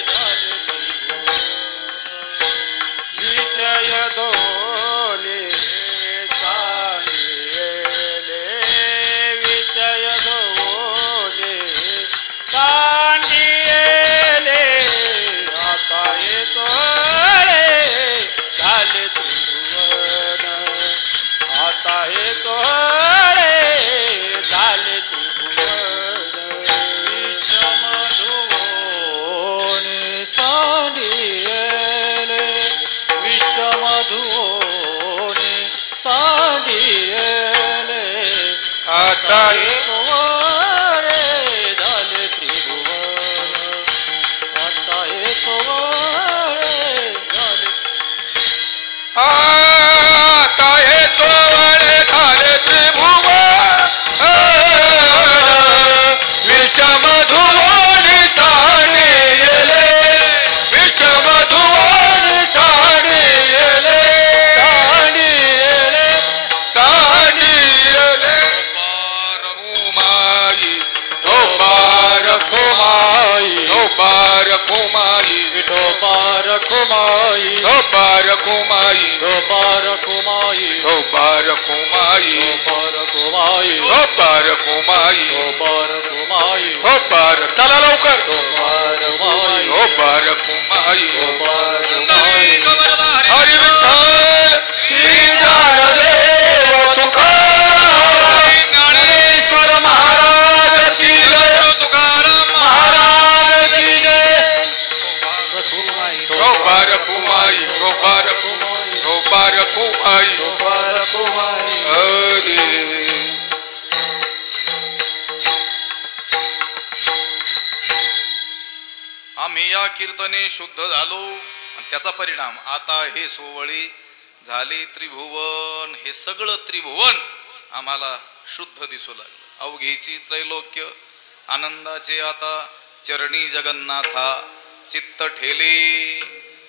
झाले त्रिभुवन विठोबा रखुमाई विठोबा रखुमाई विठोबा रखुमाई विठोबा रखुमाई रखुमाई विठोबा रखुमाई रखुमाई विठोबा चला लवकर रखुमाई विठोबा रखुमाई रखुमाई हरी विठ्ठल श्री ज्ञानदेव तुकाराम ज्ञानेश्वर महाराज की जय तुकाराम महाराज की जय रखुमाई विठोबा रखुमाई विठोबा रखुमाई रखुमाई हरी आम्ही या कीर्तने शुद्ध झालो आणि त्याचा परिणाम आता हे सोवळी झाले त्रिभुवन, हे सगळं त्रिभुवन आम्हाला शुद्ध दिसू लागलं. अवघेची त्रैलोक्य आनंदाचे आता चरणी जगन्नाथा चित्त ठेले.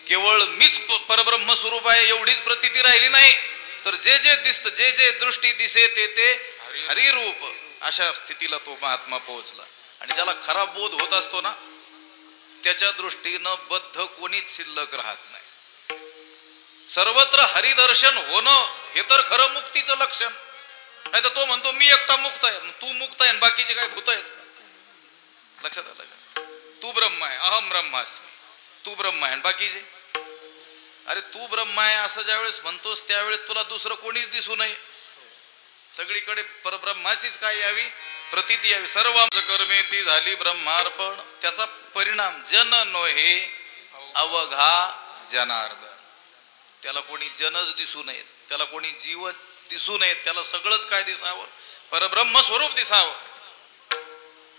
केवळ मीच परब्रह्म स्वरूप आहे एवढीच प्रतीती राहिली नाही, तर जे जे दिसत जे जे दृष्टी दिसे ते हरिरूप, अशा स्थितीला तो महात्मा पोहोचला. आणि ज्याला खरा बोध होत असतो ना, त्याच्या दृष्टीनं बद्ध कोणीच शिल्लक राहत नाही. सर्वत्र हरिदर्शन होणं हे तर खरं मुक्तीचं लक्षण. नाही तर तो म्हणतो मी एकटा मुक्त आहे, तू मुक्त आहे बाकीचे काय भूत आहेत. लक्षात आलं का? तू ब्रह्म आहे, अहम ब्रह्मास्मी, तू ब्रह्म आहे बाकीचे. अरे तू ब्रह्म आहे असं ज्यावेळेस म्हणतोस त्यावेळेस तुला दुसरं कोणीच दिसू नये. सगळीकडे परब्रह्माचीच काय यावी प्रतीती यावी. सर्व कर्मे ती झाली ब्रह्मार्पण. त्याचा परिणाम जन नोहे अवघा जनार्दन. त्याला कोणी जनच दिसू नयेत, त्याला कोणी जीव दिसू नयेत, त्याला सगळंच काय दिसावं, परब्रह्म स्वरूप दिसावं.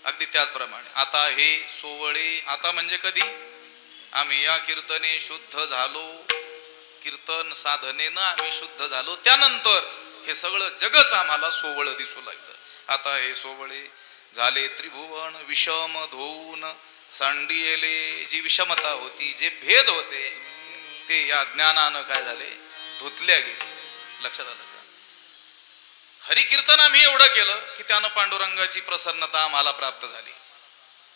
अगदी त्याचप्रमाणे आता हे सोवळे, आता म्हणजे कधी आम्ही या कीर्तने शुद्ध झालो, कीर्तन साधनेनं आम्ही शुद्ध झालो, त्यानंतर हे सगळं जगच आम्हाला सोवळ दिसू लागलं. आता हे सोवळे झाले त्रिभुवन, विषम धुवून सांडियेले. जी विषमता होती, जे भेद होते, ते या ज्ञानानं काय झाले, धुतल्या गेले. लक्षात आलं का? हरिकीर्तन आम्ही एवढं केलं की त्यानं पांडुरंगाची प्रसन्नता आम्हाला प्राप्त झाली.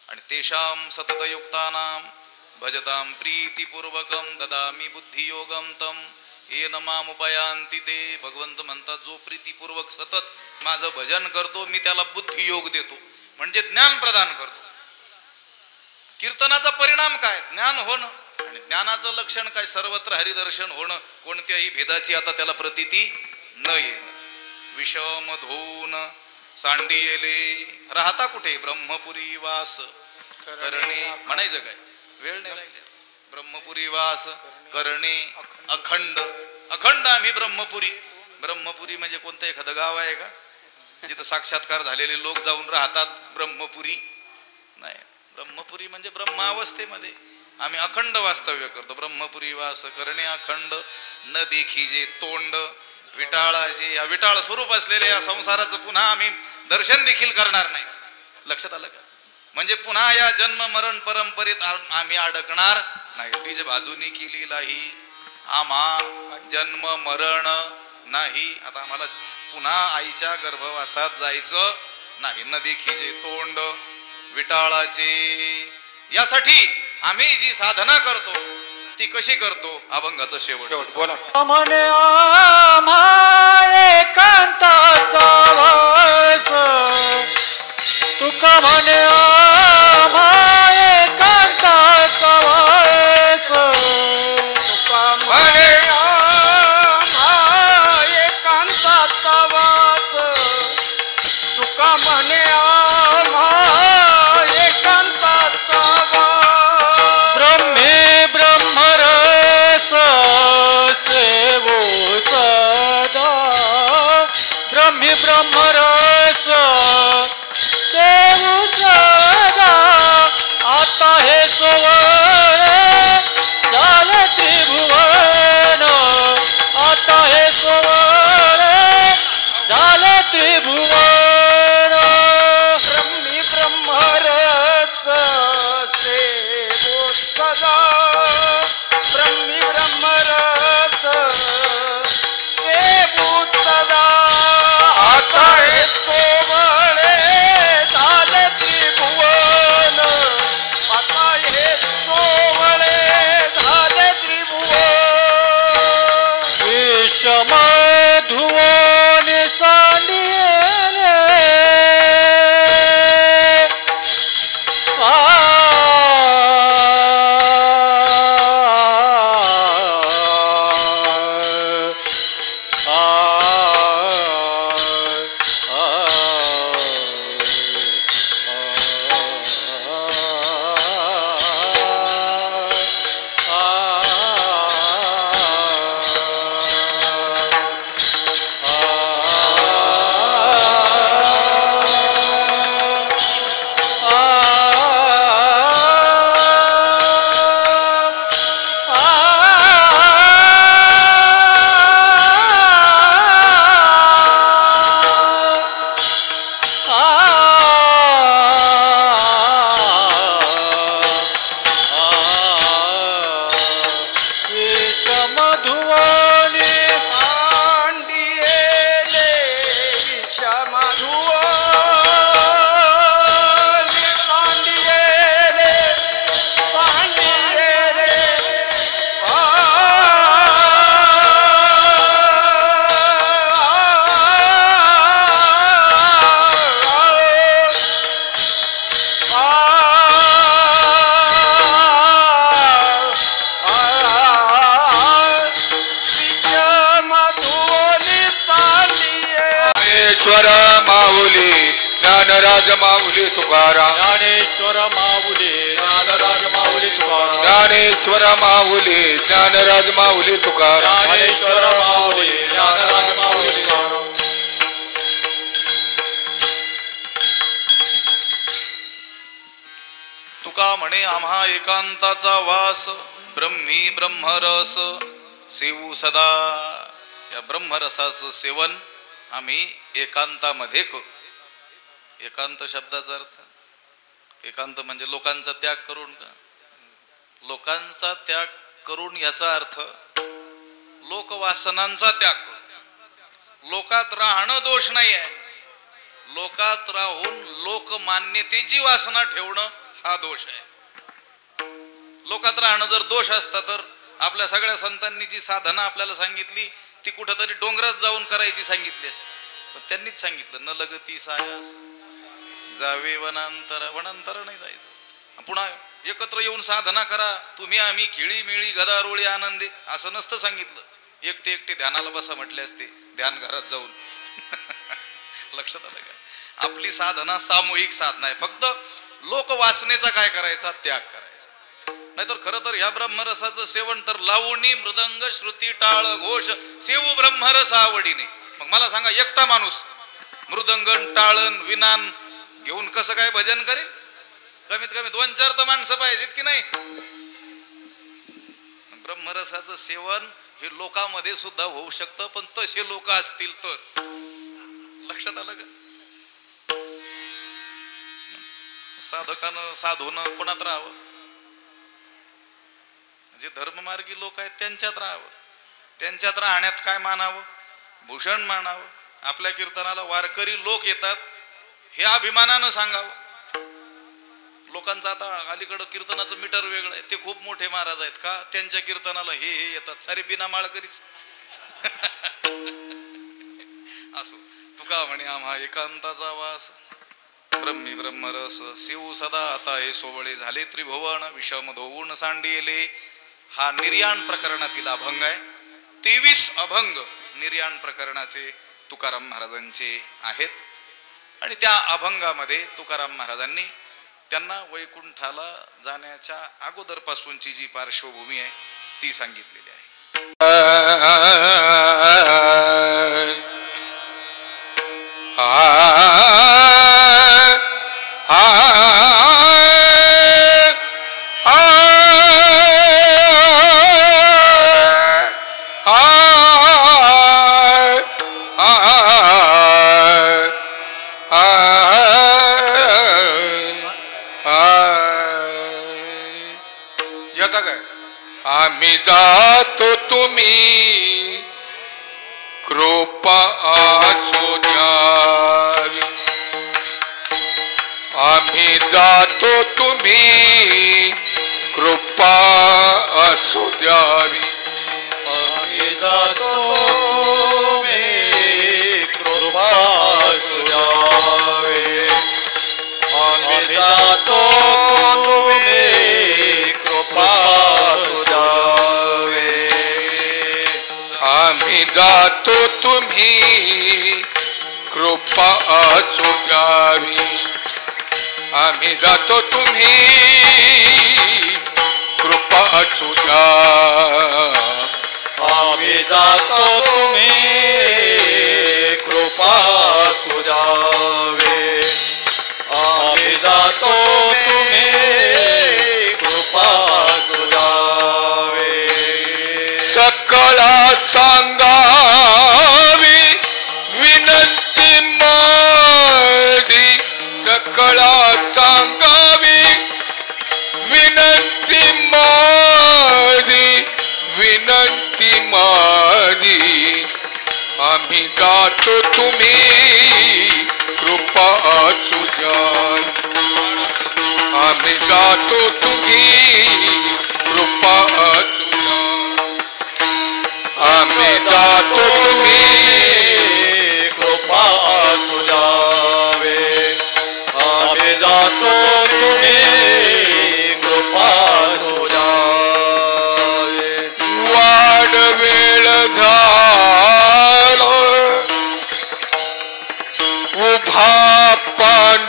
आणि तेषाम सततयुक्तानां भजतां प्रीतिपूर्वकं ददामी बुद्धियोगं तम येन मामुपयांति ते. भगवंत म्हणतात जो प्रीतिपूर्वक सतत माझं भजन करतो मी त्याला बुद्धियोग देतो, म्हणजे ज्ञान प्रदान करतो. कीर्तनाचा परिणाम काय? ज्ञान होणं. आणि ज्ञानाचं लक्षण काय? सर्वत्र हरिदर्शन होणं, कोणत्याही भेदाची आता त्याला प्रतीती न येणं. विषम धुवून सांडियेले. राहता कुठे? ब्रह्मपुरी वास करणे. म्हणायचं काय? वेळ नाही राहिली. ब्रह्मपुरी वास करणे अखंड. अखंड आम्ही ब्रह्मपुरी. ब्रह्मपुरी म्हणजे कोणतं एखादं गाव आहे का जिथं साक्षात्कार झालेले लोक जाऊन राहतात? ब्रह्मपुरी नाही. ब्रह्मपुरी म्हणजे ब्रह्मावस्थेमध्ये आम्ही अखंड वास्तव्य करतो. ब्रह्मपुरी वास करणे अखंड. न देखीजे तोंड विटाळाचे. या विटाळ स्वरूप असलेल्या या संसाराचं पुन्हा आम्ही दर्शन देखील करणार नाही. लक्षात आलं का? म्हणजे पुन्हा या जन्म मरण परंपरेत आम्ही अडकणार नाही. बीज बाजूनी केलेलाही आम्हा जन्म मरण नाही. आता आम्हाला पुन्हा आईच्या गर्भवासात जायचं नाही. न देखीजे तोंड विटाळाचे. यासाठी आम्ही जी साधना करतो ती कशी करतो? अभंगाचं शेवट बोला. म्हणे आम्हा एकांताचा वास, तुका म्हणे आम्हा एकांताचा वास, तुका म्हणे आम्हा एकांताचा वास, तुका म्हणे आम्हा एकांताचा वास. ब्रह्मे ब्रह्मरस सेवो सदा, ब्रह्मी ब्रह्मरस सेवो सदा. आता हे सोवळे झाले त्रिभुवन, आता हे सोवळे झाले त्रिभुवन. ब्रह्मी ब्रह्मरस सेवो सदा, ब्रह्मी ब्रह्मरस सेवो सदा. आता हे सोवळे ज्ञानराज माऊली तुकाराम ज्ञानेश्वर माऊली ज्ञानराज माऊली तुकाराम ज्ञानेश्वर माऊली ज्ञानराज माऊली तुकाराम ज्ञानेश्वर माऊली ज्ञानराज माऊली तुकाराम. तुका म्हणे आम्हा एकांताचा वास ब्रह्मी ब्रह्मरस सेवू सदा. या ब्रह्मरसाचं सेवन आम्ही एकांतामध्ये करू. एकांत शब्दाचा अर्थ एकांत म्हणजे लोकांचा त्याग करून का? लोकांचा त्याग करून याचा अर्थ लोकवासनांचा त्याग करून. लोकात राहणं दोष नाही आहे, लोकात राहून लोकमान्यतेची वासना ठेवणं हा दोष आहे. लोकात राहणं जर दोष असता तर आपल्या सगळ्या संतांनी जी साधना आपल्याला सांगितली ती कुठंतरी डोंगरात जाऊन करायची सांगितली असते. पण त्यांनीच सांगितलं न लगती सायास जावे वनांतर. वनांतर नाही जायचं, पुन्हा एकत्र येऊन साधना करा तुम्ही आम्ही खिळी मिळी गदारोळी आनंदे असं नसतं सांगितलं. एकटे एकटे ध्यानाला बसा म्हटले असते ध्यान घरात जाऊन. लक्षात आलं का? आपली साधना सामूहिक साधना आहे. फक्त लोकवासनेचा काय करायचा? त्याग करायचा. नाहीतर खरं तर ह्या ब्रह्मरसाचं सेवन तर लावणी मृदंग श्रुती टाळ घोष सेवू ब्रह्मरस आवडीने. मग मला सांगा एकटा माणूस मृदंगन टाळन विनान घेऊन कसं काय भजन करेल? कमीत कमी 2-4 तर माणसं पाहिजेत की नाही? ब्रह्मरसाचं सेवन हे लोकांमध्ये सुद्धा होऊ शकतं, पण तसे लोक असतील तर. लक्षात आलं का? साधकानं साधून कोणात राहावं? जे धर्ममार्गी लोक आहेत त्यांच्यात राहावं. त्यांच्यात राहण्यात काय मानावं? भूषण मानावं. आपल्या कीर्तनाला वारकरी लोक येतात हे अभिमानानं सांगावं. लोकांचं आता अलीकडं कीर्तनाचं मीटर वेगळं आहे. ते खूप मोठे महाराज आहेत का? त्यांच्या कीर्तनाला हे येतात सारे बिना माळकरीच. असो तुका म्हणे आम्हा एकांताचा वास ब्रह्मी ब्रह्मरस शिव सदा आता हे सोवळे झाले त्रिभुवन विषम धोवून सांडिले. हा निर्याण प्रकरणातील अभंग आहे. 23 अभंग निर्याण प्रकरणाचे तुकाराम महाराजांचे आहेत. आणि त्या अभंगामध्ये तुकाराम महाराजांनी त्यांना वैकुंठाला जाण्याच्या अगोदरपासूनची जी पार्श्वभूमी आहे ती सांगितलेली आहे. आम्ही जातो तुम्ही कृपा असो द्यावी. आम्ही जातो तुम्ही कृपा असो द्यावी. आम्ही जातो तुम्ही कृपा असो द्यावी. आम्ही जातो तुम्ही कृपा असो द्यावी. आम्ही जातो तुम्ही कृपा असो द्यावी. आम्ही जातो तुम्ही कृपा असो द्या. आम्ही जातो तुम्ही कृपा असो द्यावी. आम्ही जातो तुम्ही कृपा असो द्यावी. सकळा सांगावी विनंती माझी. सकळा सांगावी विनंती माझी. विनंती माझी. आम्ही जातो तुम्ही कृपा असू द्या. आम्ही जातो तुम्ही कृपा असू द्या. आम्ही जातो तुम्ही कृपा असो द्यावी. आम्ही जातो तुम्ही कृपा असो द्यावी. वाढ वेळ झालो उभा पांडुरंग.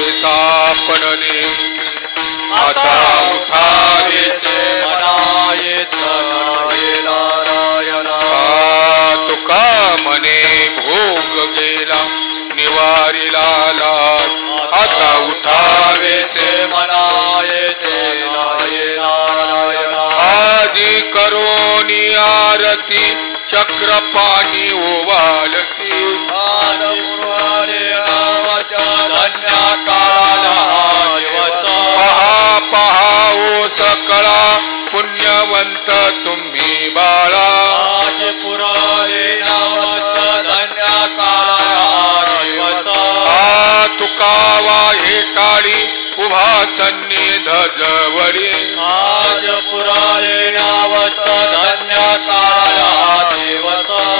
सापडले आता उठावेचे मनायेत नारायणा तुका मने भोग गेला निवारिला लाज आता उठावेचे मनायेते नारायणा आदि करोनी आरती चक्रपाणी ओवालती पहा पहा ओ सकळा पुण्यवंत तुम्ही बाळा तुकावा हे काळी उभा सन्निध जवळी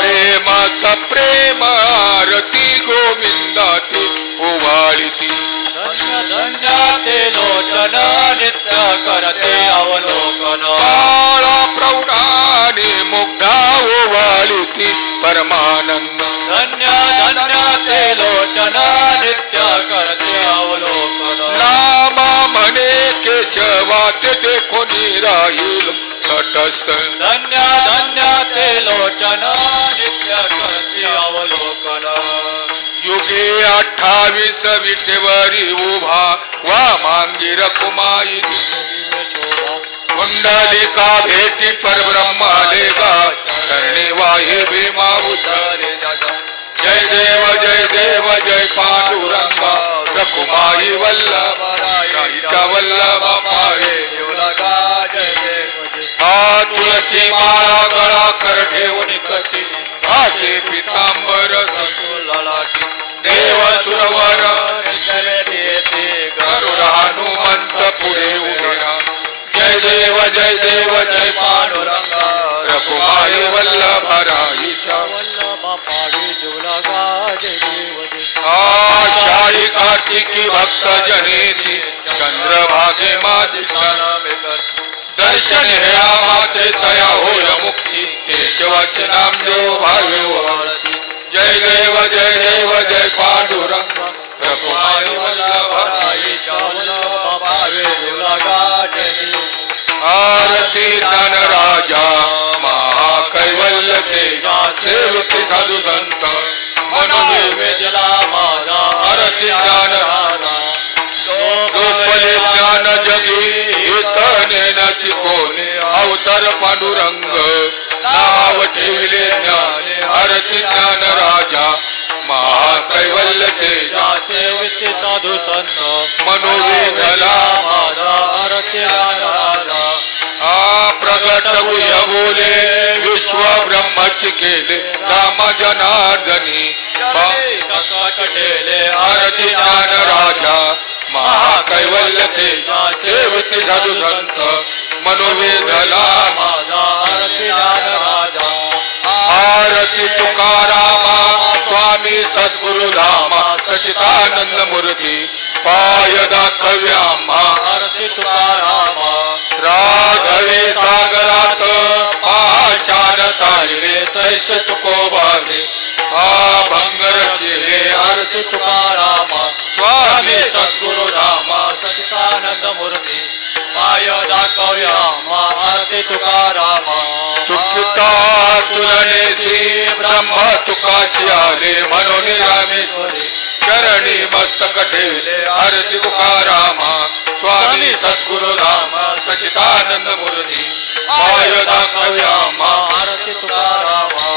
प्रेम सप्रेम आरती गोविंदाची ओवाळीती लोचन नित्य करते अवलोकन बाळा प्रौढाने मुग्धा ओवाळीती परमानंद धन्य धन्य ते लोचन नित्य करते अवलोकन नामा म्हणे केशवाते देखोनी राहील तटस्थ धन्य धन्य ते लोचन नित्य करते अवलोकन युगे 28 विटेवरी उभा वा मांगी रकुमाई कुंडलिका भेटी परब्रह्माले गा करणे वाहे भीमा उतरे जय देव जय देव जय पांडुरंगा रकुमाई वल्लभा वल्लभ पावे हा तुळशी माळा गळा कर ठेवून कटी भाषे पितांबर देव सुरवर गरुड हनुमंत पुढे उभा जय देव जय देव जय पांडुरंगा रकुमाई वल्लभा राईच्या आषाढी कार्तिकी भक्त जनेती चंद्रभागे माझी दर्शन हेळा मात्रे तया होय मुक्ती केशवाचे नाम देव भावे ओवाळती जय देव जय देव जय पांडुरंग रकुमाई वल्लभा आरती धन राजा महाकैवल्य तेजा सेवती साधू संत मनोवेजला माझा आरती ज्ञान गोपले ज्ञान जगी इतने नची कोणे अवतार पांडुरंग नाव ठेवले ज्ञान आरती ज्ञान राजा महाकैवल्य तेजा सेविते साधू संत मनोवेदला माझा आरती राजा प्रगट गुह्य बोले विश्व ब्रह्मची केले राम जनार्दनी आरती ज्ञान राजा महाकैवल्य तेजा सेवती साधू संत मनोवेदला माझा आरती राजा आरती तुकारामा स्वामी सद्गुरु धामा सचिदानंद मूर्ती पाय दाखव्यामा आरती तुकारामा राघवे सागरात पाषाण ताईले तैसे तुकोबाने भंगर केले आरती तुकारामा स्वामी सद्गुरु रामा सचिदानंद मूर्ती पाय दाखव्यामा आरती तुकारामा तुकिता तुलनेसी ब्रह्म तुकाशी आले म्हणून रामेश्वरी चरणी मस्तक ठेवले आरती तुकारामा स्वामी सद्गुरु रामा सचिदानंद मूर्ती पाय दाखव्यामा आरती तुकारामा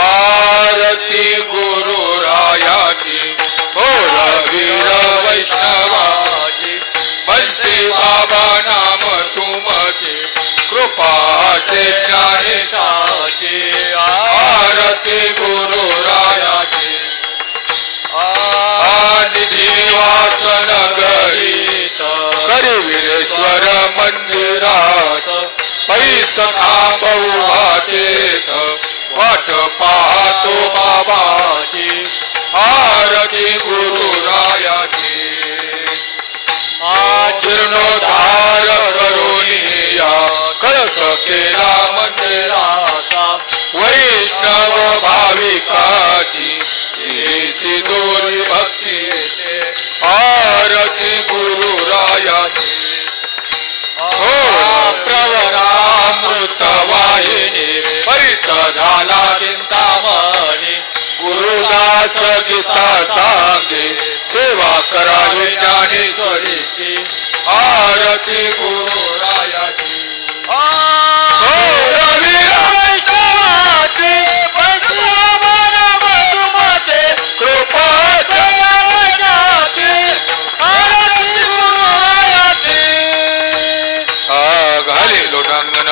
आरती गुरु रायाची हो वीर वैष्णवाची बंसी बाबा नाम तुमचे कृपा से ज्ञानेशाची आरती गुरु रायाची निधिवासन गरीत करवीरेश्वर मंदिरात पैसखा बहुभाचेत वाट पाहतो बाबाची आरती गुरु रायाची जीर्णोद्धार करुनिया कळस केला मंदिराचा वैष्णव भाविकाची दोरी भक्ती गीता सांगे सेवा करावी ज्ञानेश्वरीची आरती गुरुरायाची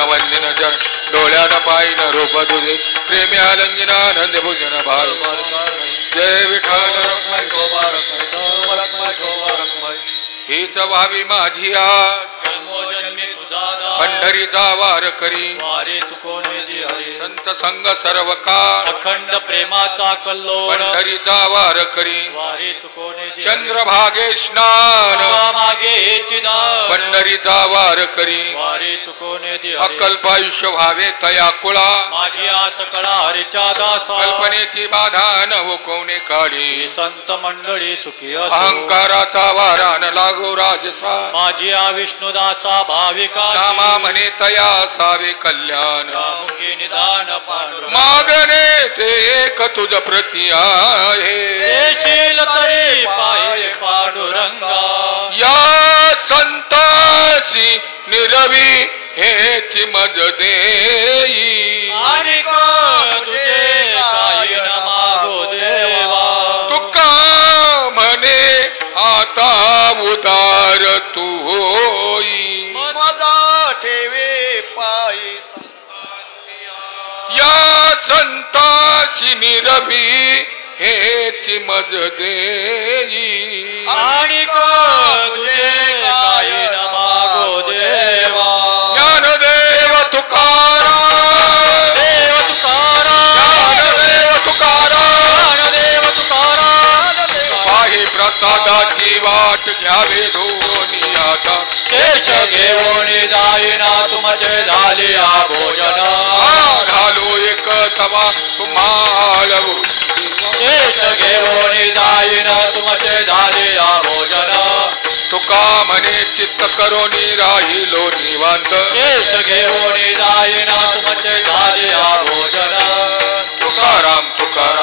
वंदन जन डोळ्यानं पायन रूप तुझे प्रेमी आलंगिनानंद भूषण भाल जय विठ्ठल हीच व्हावी माझी आज पंढरीचा वार करी संत संग सर्व काळ अखंड प्रेमाचा कल्लोळ पंढरीचा वार करी चंद्रभागे स्नान मागे चिदान पंढरीचा वार करी वारी चुकोने दे अकल्प आयुष्य व्हावे तया कुळा माझी आस कळा हरीच्या दासा कल्पनेची बाधा न कोणे काढी संत मंडळी सुखी असो अहंकाराचा वारा न लागो राजसा माझी आ विष्णुदासा भाविका नामा म्हणे तया सावे कल्याण मुखी निदान पांडुरंग मागणे ते एक तुझ प्रती आहे देशील तरी पाये पांडुरंगा या संतासी निरवी हेची मज देई आणि तुझे काही न मागो देवा तुका म्हणे आता उदार तू होई माझा ठेवे पायी या संतासी निरवी हेची मज देई आणि तुझे काही न मागो देवा ज्ञानदेव तुकाराम देव तुकाराम ज्ञानदेव तुकाराम देव तुकाराम पाहि प्रसादाची वाट घ्यावे धोनी आता शेष घेऊन जाईना तुमचे झाले भोजन घालो एक तवा तुम्हाला शेष घेऊन जाईना तुमचे झाले भोजन तुका म्हणे चित्त करोनी राहिलो निवांत शेष घेऊन जाईना तुमचे झाले भोजन तुकाराम तुकाराम